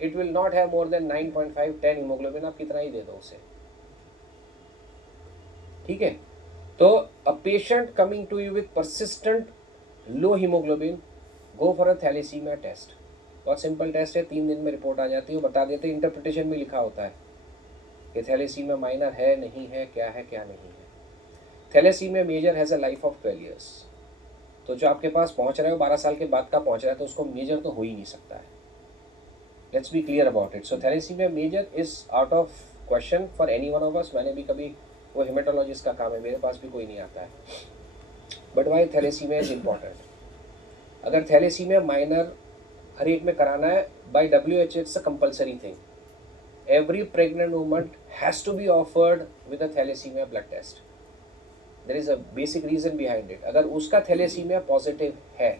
It will not have more than 9.5-10 haemoglobin, आप कितना ही दे दो उसे, ठीक है। तो a patient coming to you with persistent low haemoglobin, go for a thalassaemia test. बहुत सिंपल टेस्ट है, 3 दिन में रिपोर्ट आ जाती है, बता देते हैं, इंटरप्रिटेशन में लिखा होता है कि थैलेसीमिया माइनर है, नहीं है, क्या है, क्या नहीं है। Thalassaemia major has a life of 12 years। तो जो आपके पास पहुंच रहा है वो 12 साल के बाद का पहुंच रहा है, तो उसको मेजर तो हो ही नहीं सकता है। Let's be clear about it. So thalassaemia major is out of question for any one of us. मैंने भी कभी, वो हेमेटोलॉजिस्ट का काम है, मेरे पास भी कोई नहीं आता है। But why thalassaemia is important? अगर थैलेसीमिया माइनर हर एक में कराना है, by WHO it's a compulsory thing. Every pregnant woman has to be offered with a thalassaemia blood test. There is a basic reason behind it. अगर उसका थैलेसीमिया पॉजिटिव है,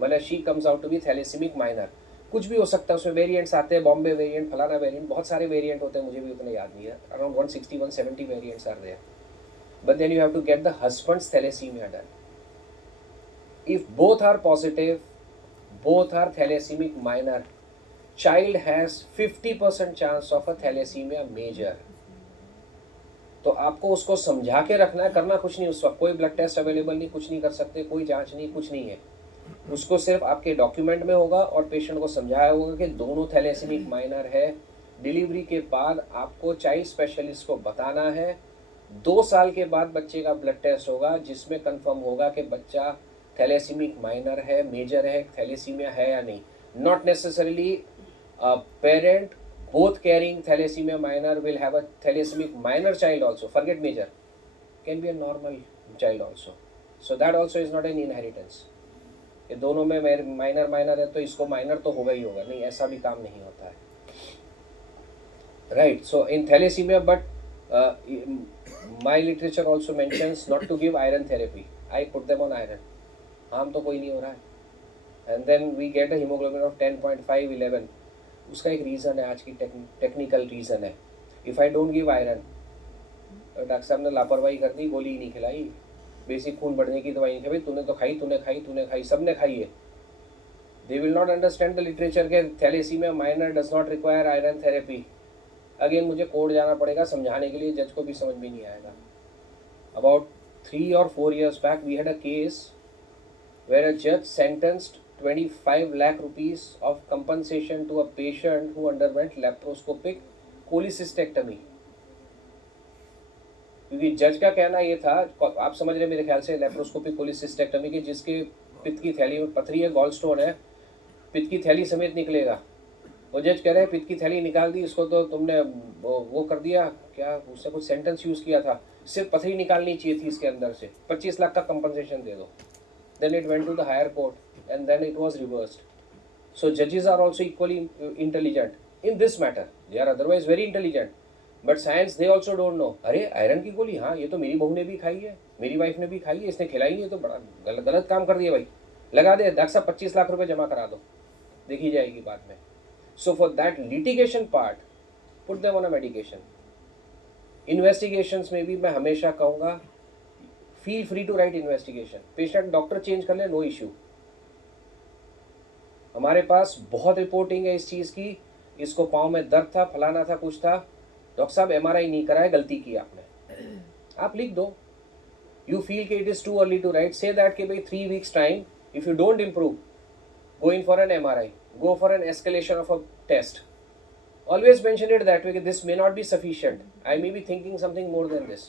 मतलब she comes out to be thalassaemic minor, कुछ भी हो सकता है, उसमें वेरिएंट्स आते हैं, बॉम्बे वेरिएंट, फलाना वेरिएंट, बहुत सारे वेरिएंट होते हैं, मुझे भी उतने याद नहीं है, around 160-170 variants are there. But then you have to get the husband's thalassaemia done. If both are positive, both are thalassaemic minor, child has 50% chance of a thalassemia major। तो आपको उसको समझा के रखना है, करना कुछ नहीं उस वक्त, कोई ब्लड टेस्ट अवेलेबल नहीं, कुछ नहीं कर सकते, कोई जांच नहीं, कुछ नहीं है। उसको सिर्फ आपके डॉक्यूमेंट में होगा और पेशेंट को समझाया होगा कि दोनों थैलेसीमिक माइनर है। डिलीवरी के बाद आपको चाइल्ड स्पेशलिस्ट को बताना है। 2 साल के बाद बच्चे का ब्लड टेस्ट होगा जिसमें कंफर्म होगा कि बच्चा थैलेसीमिक माइनर है, मेजर है, थैलेसीमिया है या नहीं। Not necessarily parent both carrying thalassemia minor will have a thalassaemic minor child also, forget major, can be a normal child also, so that also is not an inheritance। ये दोनों में माइनर माइनर है तो इसको माइनर तो होगा ही होगा, नहीं ऐसा भी काम नहीं होता है, right. So in thalassaemia, but my literature also mentions not to give iron therapy, I put them on iron, harm तो कोई नहीं हो रहा है। And then we get a haemoglobin of 10.5-11। उसका एक रीज़न है, आज की टेक्निकल रीज़न है। If I don't give iron, doctor साहब ने लापरवाही कर दी, गोली ही नहीं खिलाई, बेसिक खून बढ़ने की दवाई नहीं खिलाई, तूने तो खाई, तूने खाई, सब ने खाई है। They will not understand the literature के thalassaemia minor does not require iron therapy. Again मुझे कोर्ट जाना पड़ेगा समझाने के लिए, जज को भी समझ में नहीं आएगा। About 3 or 4 years back we had a case where a judge sentenced 25 lakh rupees of compensation to a patient who underwent laparoscopic cholecystectomy। क्योंकि जज का कहना ये था, आप समझ रहे मेरे ख्याल से, लेप्रोस्कोपिक कोलिसिस्टेक्टमी की, जिसके पित्त की थैली में पथरी है, गॉल स्टोन है, पित्त की थैली समेत निकलेगा। वो जज कह रहे हैं पित्त की थैली निकाल दी, इसको तो तुमने वो कर दिया, क्या उसने कुछ सेंटेंस यूज़ किया था, सिर्फ पथरी निकालनी चाहिए थी इसके अंदर से, 25 लाख का कंपनसेशन दे दो। Then it went to the higher court and then it was reversed। So judges are also equally intelligent in this matter, they are otherwise very intelligent, but science they also don't know। अरे आयरन की गोली, हाँ ये तो मेरी बहू ने भी खाई है, मेरी वाइफ ने भी खाई है, इसने खिलाई नहीं, तो बड़ा गलत काम कर दिया भाई, लगा दे डॉक्टर साहब 25 लाख रुपए जमा करा दो, देखी जाएगी बाद में। So for that litigation part, put them on a medication। Investigations में भी मैं हमेशा कहूँगा, feel free to write investigation, patient doctor change कर ले, नो इश्यू। हमारे पास बहुत रिपोर्टिंग है इस चीज़ की इसको पाँव में दर्द था, फलाना था, कुछ था, डॉक्टर साहब एमआरआई नहीं कराया, गलती की आपने। आप लिख दो, यू फील कि it is too early to write, say that कि भाई 3 weeks time, if you don't improve, go in for an MRI, go for an escalation of a test. Always mention it that way, this may not be sufficient, I may be thinking something more than this,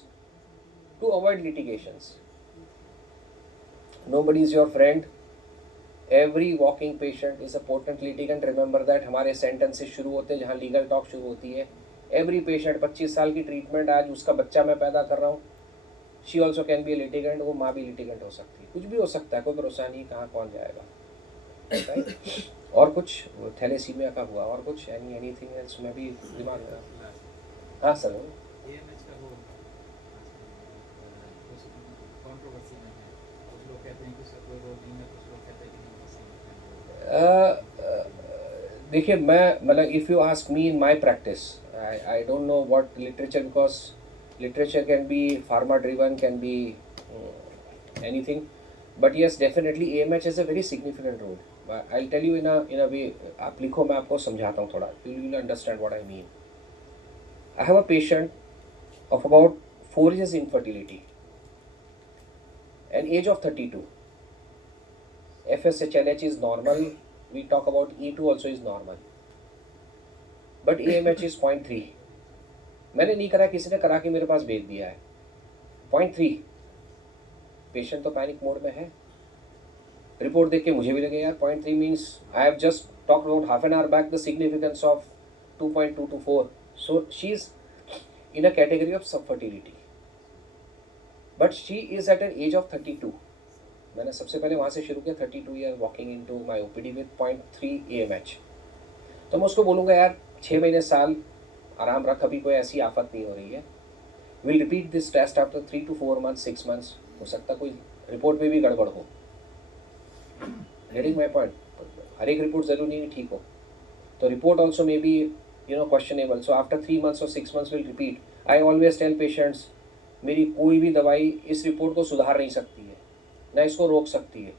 to avoid litigations. Nobody is your friend. Every walking patient is a potent litigant. Remember that. हमारे sentences शुरू होते हैं जहाँ legal talk शुरू होती है. Every patient 25 साल की treatment, आज उसका बच्चा मैं पैदा कर रहा हूँ, she also can be a litigant. वो माँ भी litigant हो सकती है, कुछ भी हो सकता है, कोई भरोसा नहीं कहाँ कौन जाएगा, right? और कुछ थैलेसीमिया का हुआ, और कुछ एनीथिंग एल्स में भी दिमाग में। हाँ सर, AMH का वो कंट्रोवर्सी में है, कुछ लोग कहते हैं कि उसका कोई रोल नहीं है, कुछ लोग कहते हैं कि नहीं। देखिए मैं मतलब if you ask me in my practice, I don't know what literature, because literature can be pharma driven, can be anything, but yes definitely AMH is a very significant role. I'll tell you in a way, आप लिखो, मैं आपको समझाता हूँ थोड़ा, you will understand what I mean. I have a patient of about 4 years infertility, an age of 32. FSH-LH is normal, we talk about E2 also is normal, but AMH is 0.3. मैंने नहीं करा, किसी ने करा के मेरे पास भेज दिया है 0.3. पेशेंट तो पैनिक मोड में है, रिपोर्ट देख के मुझे भी लगे यार 0.3 means I have just talk about half an hour back the significance of 2.2 to 4. So she is in a category of subfertility, but she is at an age of 32. मैंने सबसे पहले वहाँ से शुरू किया, 32 year walking into my OPD with 0.3 AMH. तो मैं उसको बोलूँगा यार 6 महीने साल आराम रख, अभी कोई ऐसी आफत नहीं हो रही है, will repeat this test after 3 to 4 months, 6 months. हो सकता कोई रिपोर्ट में भी गड़बड़ हो. Getting my point? हर एक रिपोर्ट जरूरी नहीं ठीक हो, तो report also may be questionable. So after 3 months or 6 months will repeat. I always tell patients, मेरी कोई भी दवाई इस रिपोर्ट को सुधार नहीं सकती है, ना इसको रोक सकती है.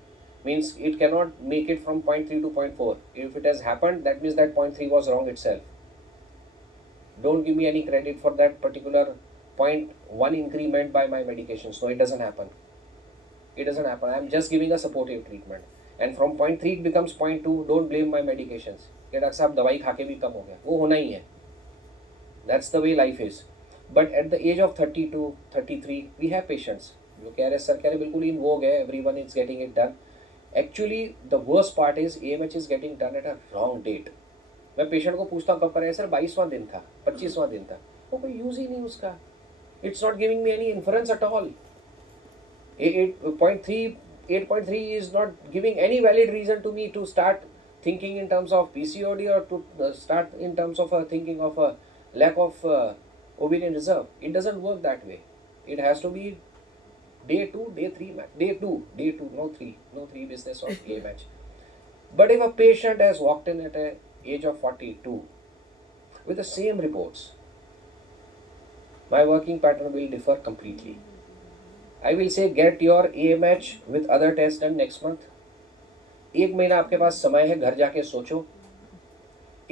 Means it can not make it from 0.3 to 0.4. If it has happened, that means that 0.3 was wrong itself. Don't give me any credit for that particular 0.1 increment by my medications. No, it doesn't happen. It doesn't happen. I am just giving a supportive treatment. And from 0.3 it becomes 0.2. Don't blame my medications. कि डॉक्टर साहब दवाई खा के भी कम हो गया, वो होना ही है. That's the way life is. But at the age of 32, 33, we have patients जो कह रहे सर कह रहे बिल्कुल इन vogue है, everyone is getting it done. Actually, the worst part is AMH is getting done at a wrong date. मैं पेशेंट को पूछता हूँ कब करें, सर 22वां दिन था, 25वां दिन था, वो कोई यूज ही नहीं उसका. It's not giving me any inference at all. 8.3 is not giving any valid reason to me to start thinking in terms of PCOD or to start in terms of thinking of a lack of ovarian reserve. It doesn't work that way. It has to be day 2, day 3, day 2, no 3 business of AMH. But if a patient has walked in at a age of 42 with the same reports, my working pattern will differ completely. I will say get your AMH with other tests done next month. 1 महीना आपके पास समय है, घर जाके सोचो.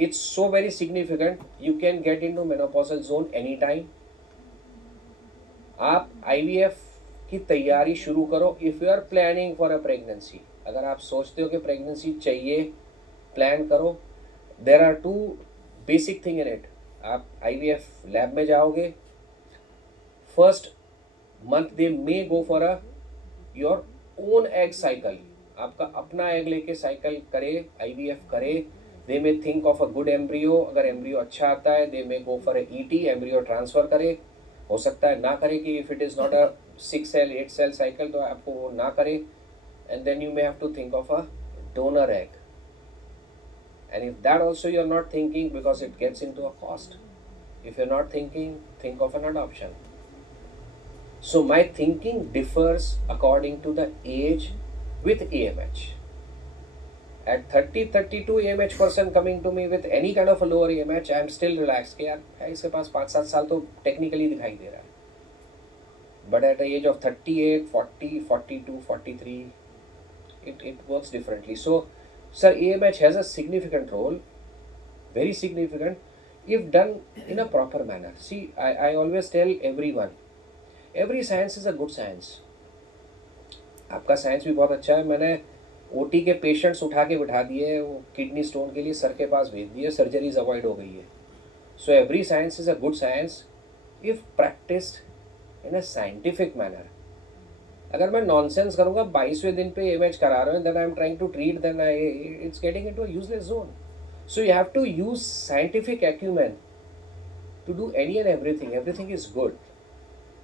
It's so very significant. You can get into menopausal zone anytime. आप IVF की तैयारी शुरू करो. If you are planning for a pregnancy, अगर आप सोचते हो कि प्रेगनेंसी चाहिए, प्लान करो. There are 2 basic thing in it. आप IVF लैब में जाओगे. First month they may go for a your own egg cycle. आपका अपना एग लेके साइकिल करे, IVF करे. They may think of a good embryo. अगर एम्ब्रियो अच्छा आता है, they may go for a ET, embryo transfer करे. हो सकता है ना करे कि if it is not a 6 cell 8 cell cycle तो आपको वो ना करे. And then you may have to think of a donor egg. And if that also you are not thinking, because it gets into a cost. If you are not thinking, think of an adoption. So my thinking differs according to the age with AMH. At 30, 32 AMH person coming to me with any kind of a lower AMH, I am still relaxed. यार इसके पास 5-7 साल तो technically दिखाई दे रहा है. But at the age of 38, 40, 42, 43, it works differently. So, sir, AMH has a significant role. very significant if done in a proper manner. See, I always tell everyone, every science is a good science. आपका साइंस भी बहुत अच्छा है. मैंने ओटी के पेशेंट्स उठा के बिठा दिए, वो किडनी स्टोन के लिए सर के पास भेज दिए, सर्जरीज अवॉइड हो गई है. So every science is a good science if practised in a scientific manner. अगर मैं नॉनसेंस करूँगा 22वें दिन पे इमेज करा रहा हूँ, then I am trying to treat, then it's getting into a useless zone. So you have to use scientific acumen to do any and everything. Everything is good.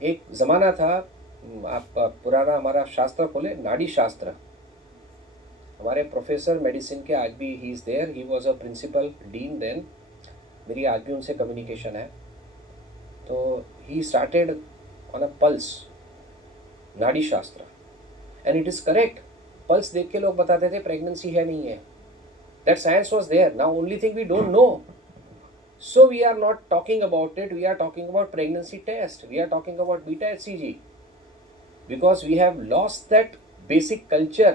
एक ज़माना था, आप पुराना हमारा शास्त्र खोले, नाड़ी शास्त्र. हमारे प्रोफेसर मेडिसिन के आज भी he is there, he was a principal dean then. मेरी आज भी उनसे कम्युनिकेशन है. तो he started on a pulse, नाड़ी शास्त्र, and it is correct. Pulse देख के लोग बताते थे प्रेगनेंसी है नहीं है. That science was there. Now only thing we don't know. So we are not talking about it, we are talking about pregnancy test, we are talking about beta HCG, because we have lost that basic culture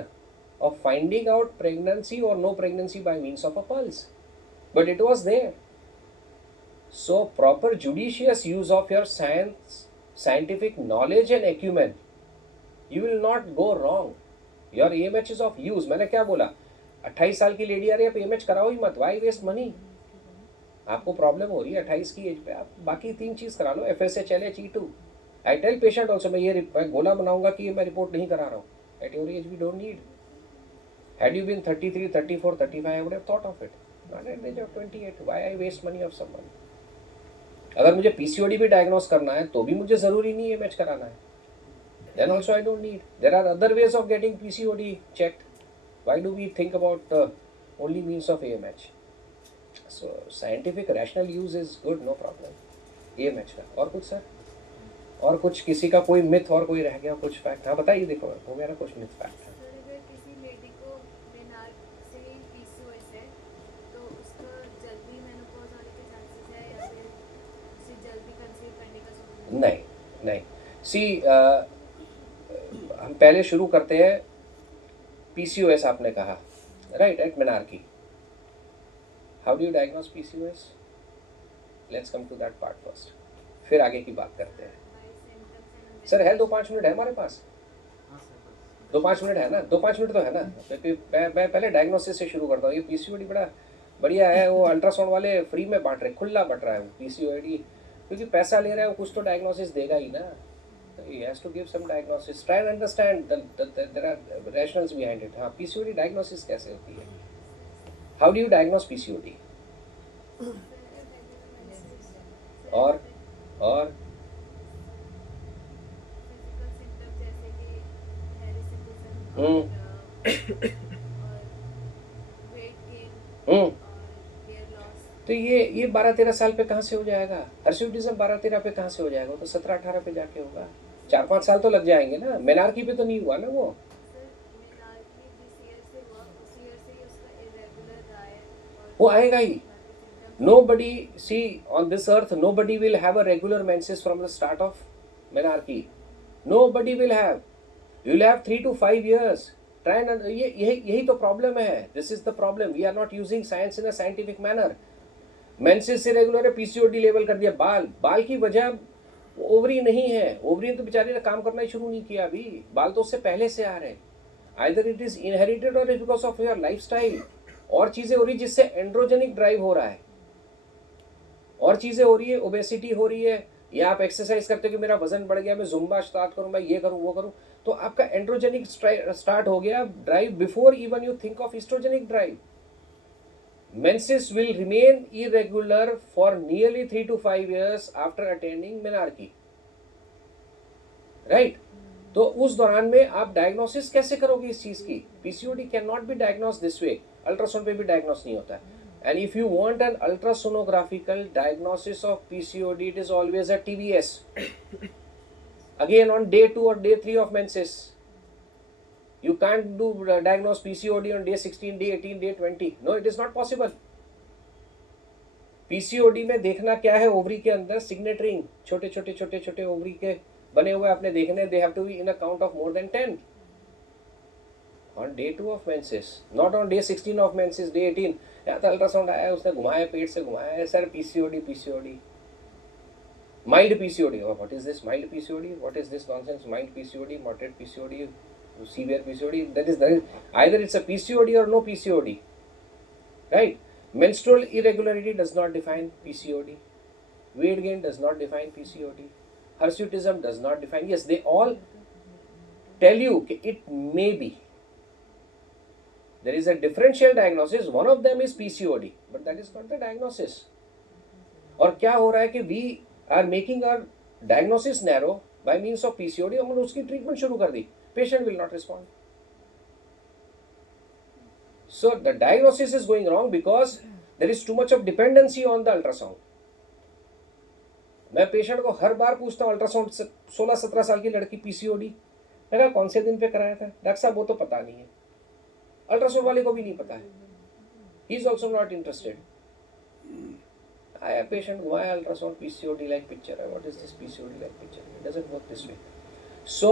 of finding out pregnancy or no pregnancy by means of a pulse. But it was there. So proper judicious use of your science, scientific knowledge and acumen, you will not go wrong. Your AMH is of use. मैंने क्या बोला, 28 साल की लेडी आ रही है, आप AMH कराओ ही मत. Why waste money? आपको प्रॉब्लम हो रही है 28 की एज पे, आप बाकी 3 चीज़ करा लो, FSH, LH, E2. I tell patient also, मैं ये गोला बनाऊंगा कि ये मैं रिपोर्ट नहीं करा रहा हूँ. At your age we don't need. Had you been 33, 34, 35, I would have thought of it. Not at the age of 28. Why I waste money of someone. अगर मुझे PCOD भी डायग्नोस करना है तो भी मुझे ज़रूरी नहीं है AMH कराना है. Then also I don't need. There are other ways of getting PCOD checked. Why do we think about only means of AMH? So scientific rational use is good, no problem. AMH का. और कुछ सर? और कुछ किसी का कोई मिथ और कोई रह गया कुछ फैक्ट? हाँ बताइए. देखो हो गया ना कुछ मिथ फैक्ट है. सर अगर किसी लेडी को मेनार्क से PCOS है तो उसको जल्दी मेनोपॉज होने के चांसेस है या फिर उसे जल्दी कंसीव करने का सोचना? नहीं. सी हम पहले शुरू करते हैं. PCOS आपने कहा, right, at menarche. How do you diagnose PCOS? Let's come to that part first. फिर आगे की बात करते हैं. सर है 2-5 मिनट है हमारे पास. 2-5 मिनट है ना, 2-5 मिनट तो है ना. मैं पहले डायग्नोसिस से शुरू करता हूँ. ये PCOD बड़ा बढ़िया है. वो अल्ट्रासाउंड वाले फ्री में बांट रहे, खुला बट रहा है वो PCOD, क्योंकि पैसा ले रहा है वो, कुछ तो डायग्नोसिस देगा ही ना. He has to give some diagnosis. Try and understand there are rationals behind it. हाँ, PCOD diagnosis कैसे होती है? How do you diagnose PCOD? और फिजिकल सिम्टम्स जैसे कि हेरिसिटिज्म हम्म और वेट गेन हम्म और हेयर लॉस. तो ये 12-13 साल पे कहाँ से हो जाएगा? हर्सुटिज्म 12-13 पे कहाँ से हो जाएगा? वो तो 17-18 पे जाके होगा. 4-5 साल तो लग जाएंगे ना. मेनार्की पे तो नहीं हुआ ना वो. सर मेनार्की जिस ईयर से हुआ उस ईयर से ही उसका इरेगुलर रहा है और वो आएगा ही. Nobody, see, on this earth, nobody will have a regular menses from the start of menarche. Nobody will have. You will have 3 to 5 years. Try and यही तो प्रॉब्लम है. This is the problem. We are not using science in a scientific manner. Menses irregular है, PCOD लेवल कर दिया. बाल की वजह ओवरी नहीं है. ओवरी तो बेचारी ने काम करना ही शुरू नहीं किया अभी. बाल तो उससे पहले से आ रहे हैं. Either it is inherited or it's because of your lifestyle. और चीज़ें हो रही जिससे एंड्रोजेनिक ड्राइव हो रहा है. और चीज़ें हो रही है, ओबेसिटी हो रही है, या आप एक्सरसाइज करते हो कि मेरा वजन बढ़ गया, मैं जुम्बा स्टार्ट करूँ, मैं ये करूँ वो करूँ, तो आपका एंड्रोजेनिक स्टार्ट हो गया drive before even you think of oestrogenic drive. Menses will remain irregular for nearly 3 to 5 years after attending menarche, right. तो उस दौरान में आप डायग्नोसिस कैसे करोगे इस चीज़ की? PCOD can not be diagnose this way. Ultrasound पे भी डायग्नोस नहीं होता है. And if you want an ultrasonographical diagnosis of PCOD, it is always a TBS. Again on day 2 or day 3 of menses. You can't do diagnose PCOD on day 16, day 18, day 20. No, it is not possible. PCOD में देखना क्या है? ओवरी के अंदर सिग्नेट रिंग, छोटे छोटे ओवरी के बने हुए आपने देखने. They have to be in a count of more than 10. On day 2 of menses, not on day 16 of menses, day 18. यहाँ तो अल्ट्रासाउंड आया, उसने घुमाया, पेट से घुमाया, sir PCOD. Mild PCOD. Oh, what is this mild PCOD? What is this nonsense? Mild PCOD, moderate PCOD, severe PCOD. That is either it's a PCOD or no PCOD. Right? Menstrual irregularity does not define PCOD. Weight gain does not define PCOD. Hirsutism does not define. Yes, they all tell you it may be. There is a differential diagnosis. One of them is PCOD, but that is not the diagnosis. और क्या हो रहा है कि we are making our diagnosis narrow by means of PCOD. हमने उसकी ट्रीटमेंट शुरू कर दी. Patient will not respond. So the diagnosis is going wrong because there is too much of dependency on the ultrasound. मैं पेशेंट को हर बार पूछता हूँ अल्ट्रासाउंड 16-17 साल की लड़की PCOD, मैं कहा कौन से दिन पे कराया था? डॉक्टर साहब वो तो पता नहीं है. अल्ट्रासाउंड वाले को भी नहीं पता है. He is also not interested. आया पेशेंट घुमाया अल्ट्रासाउंड PCOD लाइक पिक्चर है. What is this PCOD like picture? It doesn't work this way. So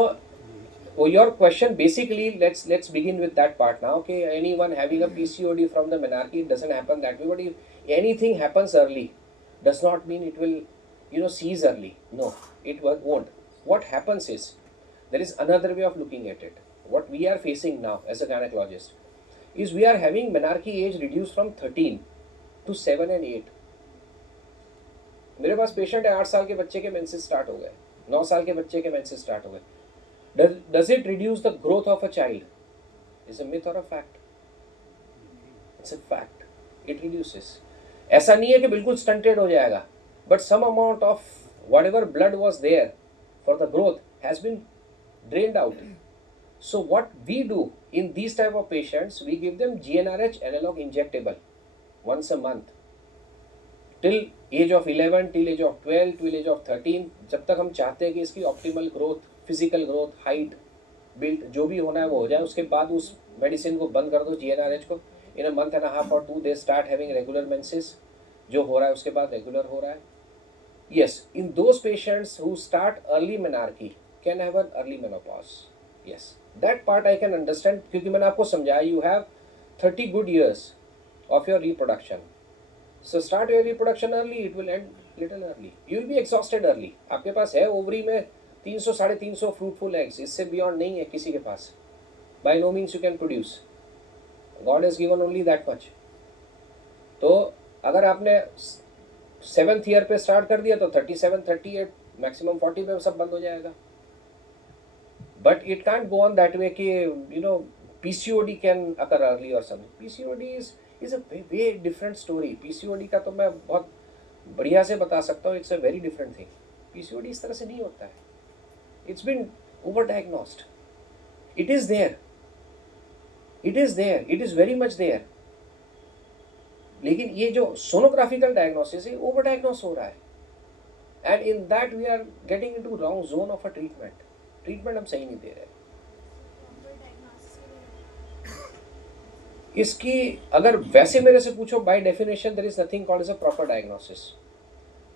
your question basically, let's begin with that part now. Okay, anyone having a PCOD from the menarche, it doesn't happen that way. But if anything happens early, does not mean it will, cease early. No, it won't. What happens is, there is another way of looking at it. What we are facing now as a gynecologist is we are having menarche age reduced from 13 to 7 and 8. मेरे पास पेशेंट है 8 साल के बच्चे के मेंसेस स्टार्ट हो गए, 9 साल के बच्चे के मेंसेस स्टार्ट हो गए. Does it reduce the growth of a child? Is a myth or a fact? It's a fact. It reduces. ऐसा नहीं है कि बिल्कुल stunted हो जाएगा, but some amount of whatever blood was there for the growth has been drained out. So what we do in these type of patients, we give them GnRH analog injectable once a month till age of 11, till age of 12, till age of 13. जब तक हम चाहते हैं कि इसकी optimal growth, physical growth, height, build जो भी होना है वो हो जाए, उसके बाद उस मेडिसिन को बंद कर दो GnRH को. इन अ मंथ एंड हाफ और 2 they start having regular menses. जो हो रहा है उसके बाद रेगुलर हो रहा है. Yes, in those patients who start early menarche can have an early menopause. Yes, that part I can understand, क्योंकि मैंने आपको समझाया you have 30 good years of your reproduction. So start your reproduction early, it will end little early. You will be exhausted early. आपके पास है ओवरी में 300-350 fruitful eggs, इससे beyond नहीं है किसी के पास. By no means you can produce. God has given only that much. तो अगर आपने 7th year पे स्टार्ट कर दिया तो 37, 38, मैक्सिमम 40 पे सब बंद हो जाएगा. But it can't go on that way कि PCOD can occur early or something. PCOD is a way different story. PCOD का तो मैं बहुत बढ़िया से बता सकता हूँ. It's a very different thing. PCOD इस तरह से नहीं होता है. It's been overdiagnosed. It is there. It is there. It is very much there. लेकिन ये जो सोनोग्राफिकल डायग्नोसिस है ओवरडायग्नोस हो रहा है. And in that we are getting into wrong zone of a treatment. Treatment हम सही नहीं दे रहे. इसकी अगर वैसे मेरे से पूछो, by definition there is nothing called as a proper diagnosis.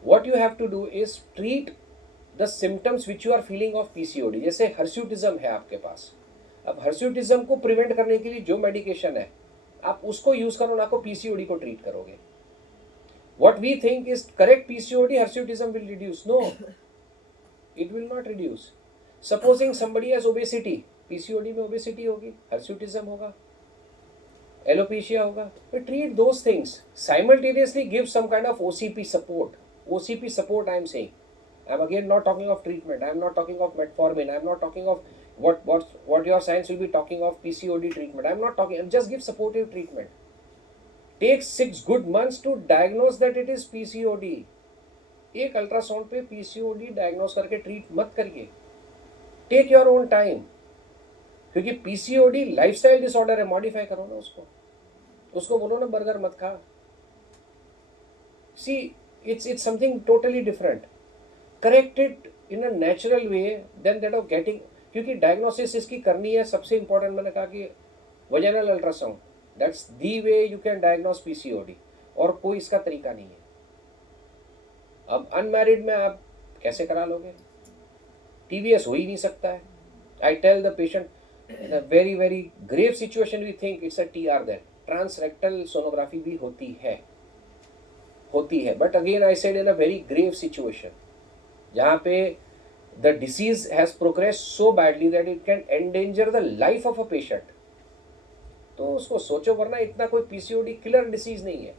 What you have to do is treat the symptoms which you are feeling of PCOD. जैसे हर्स्यूटिज्म है आपके पास, अब हर्स्यूटिज्म को प्रिवेंट करने के लिए जो मेडिकेशन है आप उसको यूज करो, ना को PCOD को ट्रीट करोगे. What we think is correct PCOD, hirsutism will reduce. No, it will not reduce. Supposing somebody has obesity, PCOD में obesity होगी, hirsutism होगा, alopecia होगा. We treat those things simultaneously, give some kind of OCP support. OCP support I am saying. I am again not talking of treatment. I am not talking of metformin. I am not talking of what your science will be talking of PCOD treatment. I am not talking. Just give supportive treatment. Take 6 good months to diagnose that it is PCOD. एक अल्ट्रासाउंड पे PCOD डायग्नोस करके ट्रीट मत करिए. टेक योर ओन टाइम, क्योंकि PCOD लाइफस्टाइल डिसऑर्डर है. मॉडिफाई करो ना उसको बोलो ना बर्गर मत खा. See it's something totally different. Correct it in a natural way then that of getting, क्योंकि डायग्नोसिस इसकी करनी है. सबसे इंपॉर्टेंट मैंने कहा कि vaginal ultrasound, that's the way you can diagnose PCOD, और कोई इसका तरीका नहीं है. अब अनमैरिड में आप कैसे करा लोगे? TVS हो ही नहीं सकता है. I tell the patient, In a very very grave situation we think it's a TR then. Transrectal sonography भी होती है but again I said in a very grave situation जहाँ पे the disease has progressed so badly that it can endanger the life of a patient. तो उसको सोचो, वरना इतना कोई PCOD किलर डिसीज नहीं है।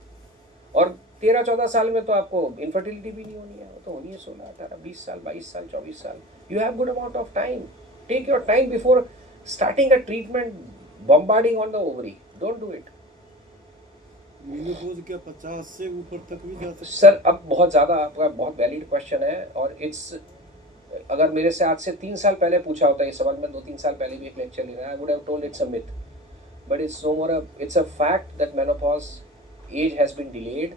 और 13-14 साल में तो आपको इनफर्टिलिटी भी नहीं होनी है, वो तो होनी है 16-18-20 साल 22 साल 24 साल। You have good amount of time, take your time before starting a treatment bombarding on the ovary, don't do it. Menopause क्या 50 से ऊपर तक भी जा सकता है? सर अब बहुत ज़्यादा आपका बहुत वैलिड क्वेश्चन है, और इट्स अगर मेरे से आज से 3 साल पहले पूछा होता ये सवाल, मैं 2-3 साल पहले भी एक लेक्चर ले रहा, I would have told it's a myth, but it's no more, it's a fact that menopause age has been delayed.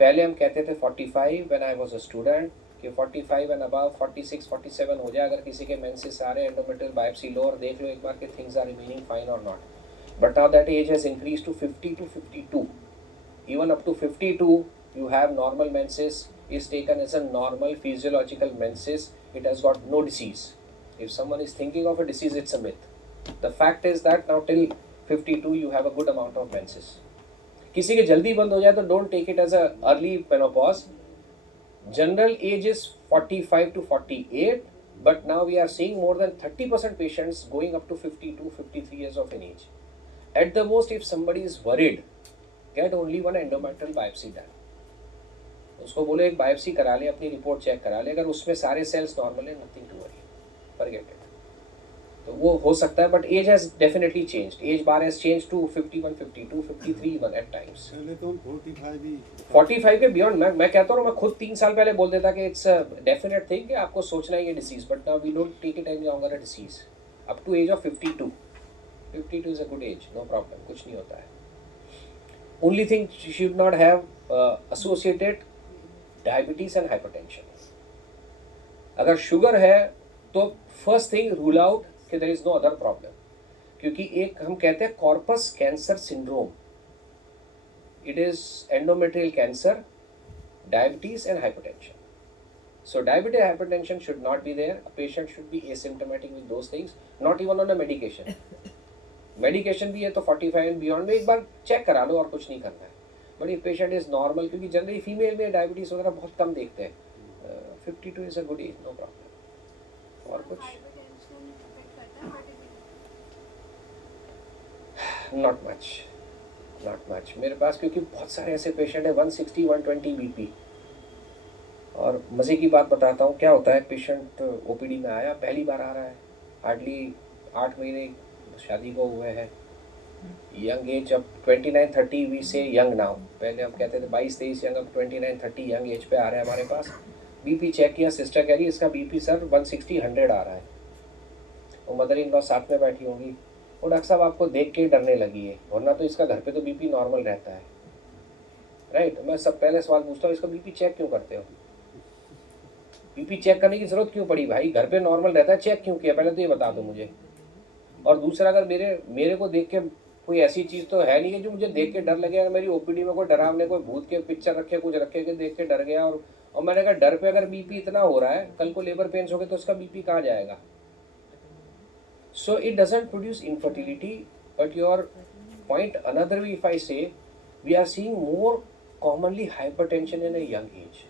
पहले हम कहते थे 45 when I was a student कि 45 एंड अबव 46-47 हो जाए अगर किसी के मेंसेस आ रहे हैं, एंडोमेट्रियल बायोप्सी लो और देख लो एक बार कि थिंग्स आर रिमेनिंग फाइन और not. But now that age has increased to 50 to 52. Even up to 52, you have normal menses, is taken as a normal physiological menses. It has got no disease. If someone is thinking of a disease, it's a myth. The fact is that now till 52, you have a good amount of menses. किसी के जल्दी बंद हो जाए तो don't take it as a early menopause. General age is 45 to 48, but now we are seeing more than 30% patients going up to 52, 53 years of an age. At the most, if somebody is worried, get only one endometrial biopsy done. उसको बोलो एक बायोप्सी करा ले, अपनी रिपोर्ट चेक करा ले, अगर उसमें सारे सेल्स नॉर्मल है, nothing to worry, forget it. तो वो हो सकता है, but age has definitely changed, age bar has changed to 51, 52, 53 even at times. पहले तो हम 45 के बियॉन्ड, मैं कहता हूँ, मैं खुद 3 साल पहले बोल देता कि इट्स अ डेफिनेट थिंग कि आपको सोचना है ये disease, but now we don't take it any longer a disease up to age of 52 is a good age, no problem, कुछ नहीं होता है। Only thing you should not have associated diabetes and hypertension. अगर शुगर है तो first thing rule out कि there is no other problem, क्योंकि एक हम कहते हैं corpus cancer syndrome, it is endometrial cancer, diabetes and hypertension. So diabetes and hypertension should not be there. A patient should be asymptomatic with those things, not even on a medication. Medication भी है तो 45 एंड बियॉन्ड में एक बार चेक करा लो और कुछ नहीं करना है। But if patient is normal, क्योंकि जनरली फीमेल में डायबिटीज वगैरह बहुत कम देखते हैं, 52 is a good age, no problem. और कुछ नॉट मच मेरे पास, क्योंकि बहुत सारे ऐसे पेशेंट है 160 120 बीपी। और मज़े की बात बताता हूँ क्या होता है, पेशेंट ओपीडी में आया, पहली बार आ रहा है, हार्डली 8 महीने शादी को हुए हैं, यंग एज, अब 29-30 वी से यंग नाउ, पहले हम कहते थे 22-23 यंग, अब 29-30 यंग एज पे आ रहे हैं हमारे पास। बीपी चेक किया, सिस्टर कह रही है इसका बीपी सर 160-100 आ रहा है। वो मदर इन लॉ साथ में बैठी होंगी, वो डॉक्टर साहब आपको देख के डरने लगी है, वरना तो इसका घर पे तो बीपी नॉर्मल रहता है, राइट। मैं सब पहले सवाल पूछता हूँ, इसका बीपी चेक क्यों करते हो? बीपी चेक करने की जरूरत क्यों पड़ी भाई? घर पे नॉर्मल रहता है, चेक क्यों किया? पहले तो ये बता दो मुझे। और दूसरा, अगर मेरे को देख के कोई ऐसी चीज़ तो है नहीं है जो मुझे देख के डर लगे। अगर मेरी ओपीडी में कोई डरावने कोई भूत के पिक्चर रखे, कुछ रखे के देख के डर गया, और मैंने कहा डर पे अगर बीपी इतना हो रहा है, कल को लेबर पेन्स हो गए तो उसका बीपी कहाँ जाएगा? So it doesn't produce infertility, but your point another way, if I say we are seeing more commonly hypertension in a young age.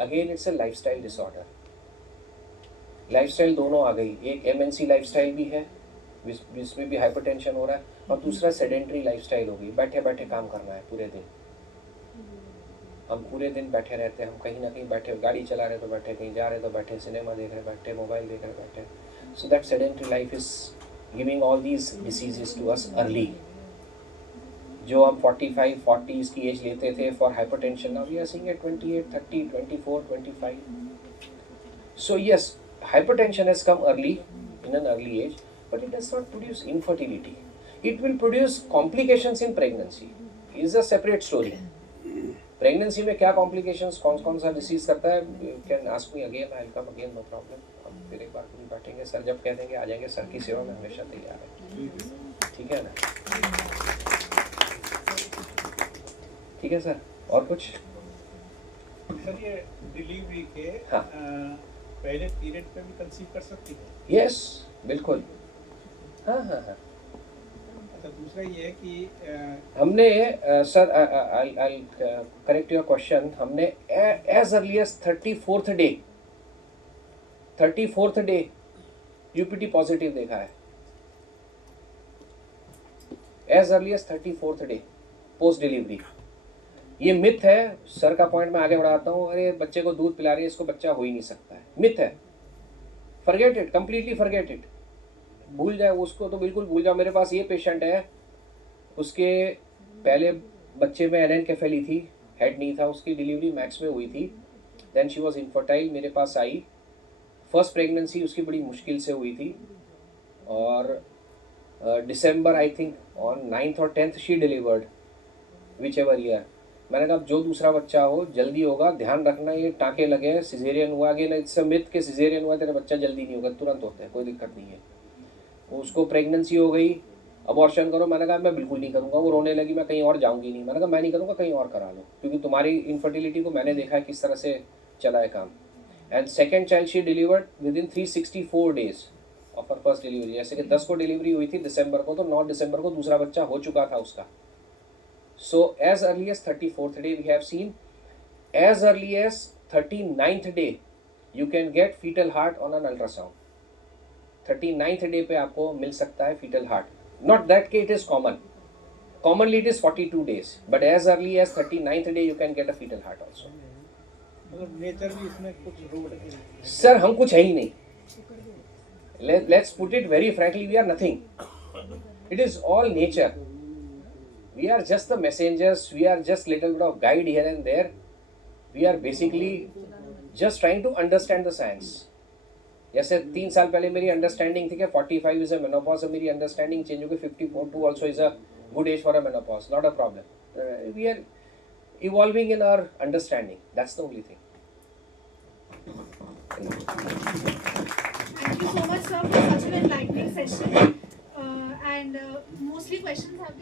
Again it's a lifestyle disorder. Lifestyle दोनों आ गई, एक एमएनसी लाइफस्टाइल भी है जिसमें भी हाइपरटेंशन हो रहा है, और दूसरा सेडेंटरी लाइफस्टाइल हो गई, बैठे बैठे काम करना है पूरे दिन। हम पूरे दिन बैठे रहते हैं, हम कहीं ना कहीं बैठे, गाड़ी चला रहे तो बैठे, कहीं जा रहे तो बैठे, सिनेमा देख रहे बैठे, मोबाइल देख रहे बैठे। So that sedentary life is giving all these diseases to us early. जो हम 45-40 की एज लेते थे for hypertension, now we are seeing at 28, 30, 24, 25। So yes, hypertension has come early, in an early age, but it does not produce infertility. It will produce complications in pregnancy. It is a separate story. Pregnancy में क्या complications, कौन सा disease करता है, you can ask me again, I will come again, no problem. हम फिर एक बार खुद बैठेंगे, सर जब कह देंगे आ जाएंगे, सर की सेवा में हमेशा तैयार है। ठीक है ना? ठीक है सर, और कुछ? सर ये डिलीवरी के हाँ। पहले पीरियड पे भी कंसीव कर सकती है? यस, बिल्कुल। हाँ हाँ हाँ अच्छा दूसरा ये है कि हमने sir I correct your question, हमने as early as 34th day UPT positive देखा है, as early as 34th day post delivery. ये मिथ है, सर का पॉइंट मैं आगे बढ़ाता हूँ, अरे बच्चे को दूध पिला रही है इसको बच्चा हो ही नहीं सकता है, मिथ है, forget it, completely forget it, भूल जाए उसको तो बिल्कुल भूल जाओ। मेरे पास ये पेशेंट है, उसके पहले बच्चे में एनेनकेफेली थी, हेड नहीं था, उसकी डिलीवरी मैक्स में हुई थी, देन शी वाज इनफर्टाइल, मेरे पास आई, फर्स्ट प्रेगनेंसी उसकी बड़ी मुश्किल से हुई थी और दिसंबर आई थिंक ऑन 9th और 10th she delivered which ever year. मैंने कहा जो दूसरा बच्चा हो जल्दी होगा, ध्यान रखना ये टाँके लगे, सिजेरियन हुआ, अगेन इट्स अ मिथ के सिजेरियन हुआ तेरा बच्चा जल्दी नहीं होगा, तुरंत होता है, कोई दिक्कत नहीं है। उसको प्रेगनेंसी हो गई, अबॉर्शन करो, मैंने कहा मैं बिल्कुल नहीं करूँगा, वो रोने लगी मैं कहीं और जाऊँगी नहीं, मैंने कहा मैं नहीं करूँगा, कहीं और करा लो, क्योंकि तुम्हारी इनफर्टिलिटी को मैंने देखा है किस तरह से चला है काम। And second child she delivered with in 364 days of her first delivery. जैसे कि 10 को डिलीवरी हुई थी दिसंबर को, तो 9 दिसंबर को दूसरा बच्चा हो चुका था उसका। So as early as 34th day we have seen, as early as 39th day you can get fetal heart on an ultrasound. 39th day पे आपको मिल सकता है fetal heart. Not that के it is common. Commonly it is 42 days, but as early as 39th day you can get a fetal heart also. मतलब नेचर भी इसमें कुछ रोल है। सर हम कुछ है ही नहीं। Let's put it very frankly, we are nothing. It is all nature. We are just the messengers, we are just little bit of guide here and there. We are basically just trying to understand the science. जैसे 3 साल पहले मेरी अंडरस्टैंडिंग थी कि 45 इज अ मेनोपॉज, मेरी अंडरस्टैंडिंग चेंज हो गई 54 also is a good age for a menopause, not a problem. We are evolving in our understanding, that's the only thing. Thank you so much, sir, for such an enlightening session. And mostly questions have been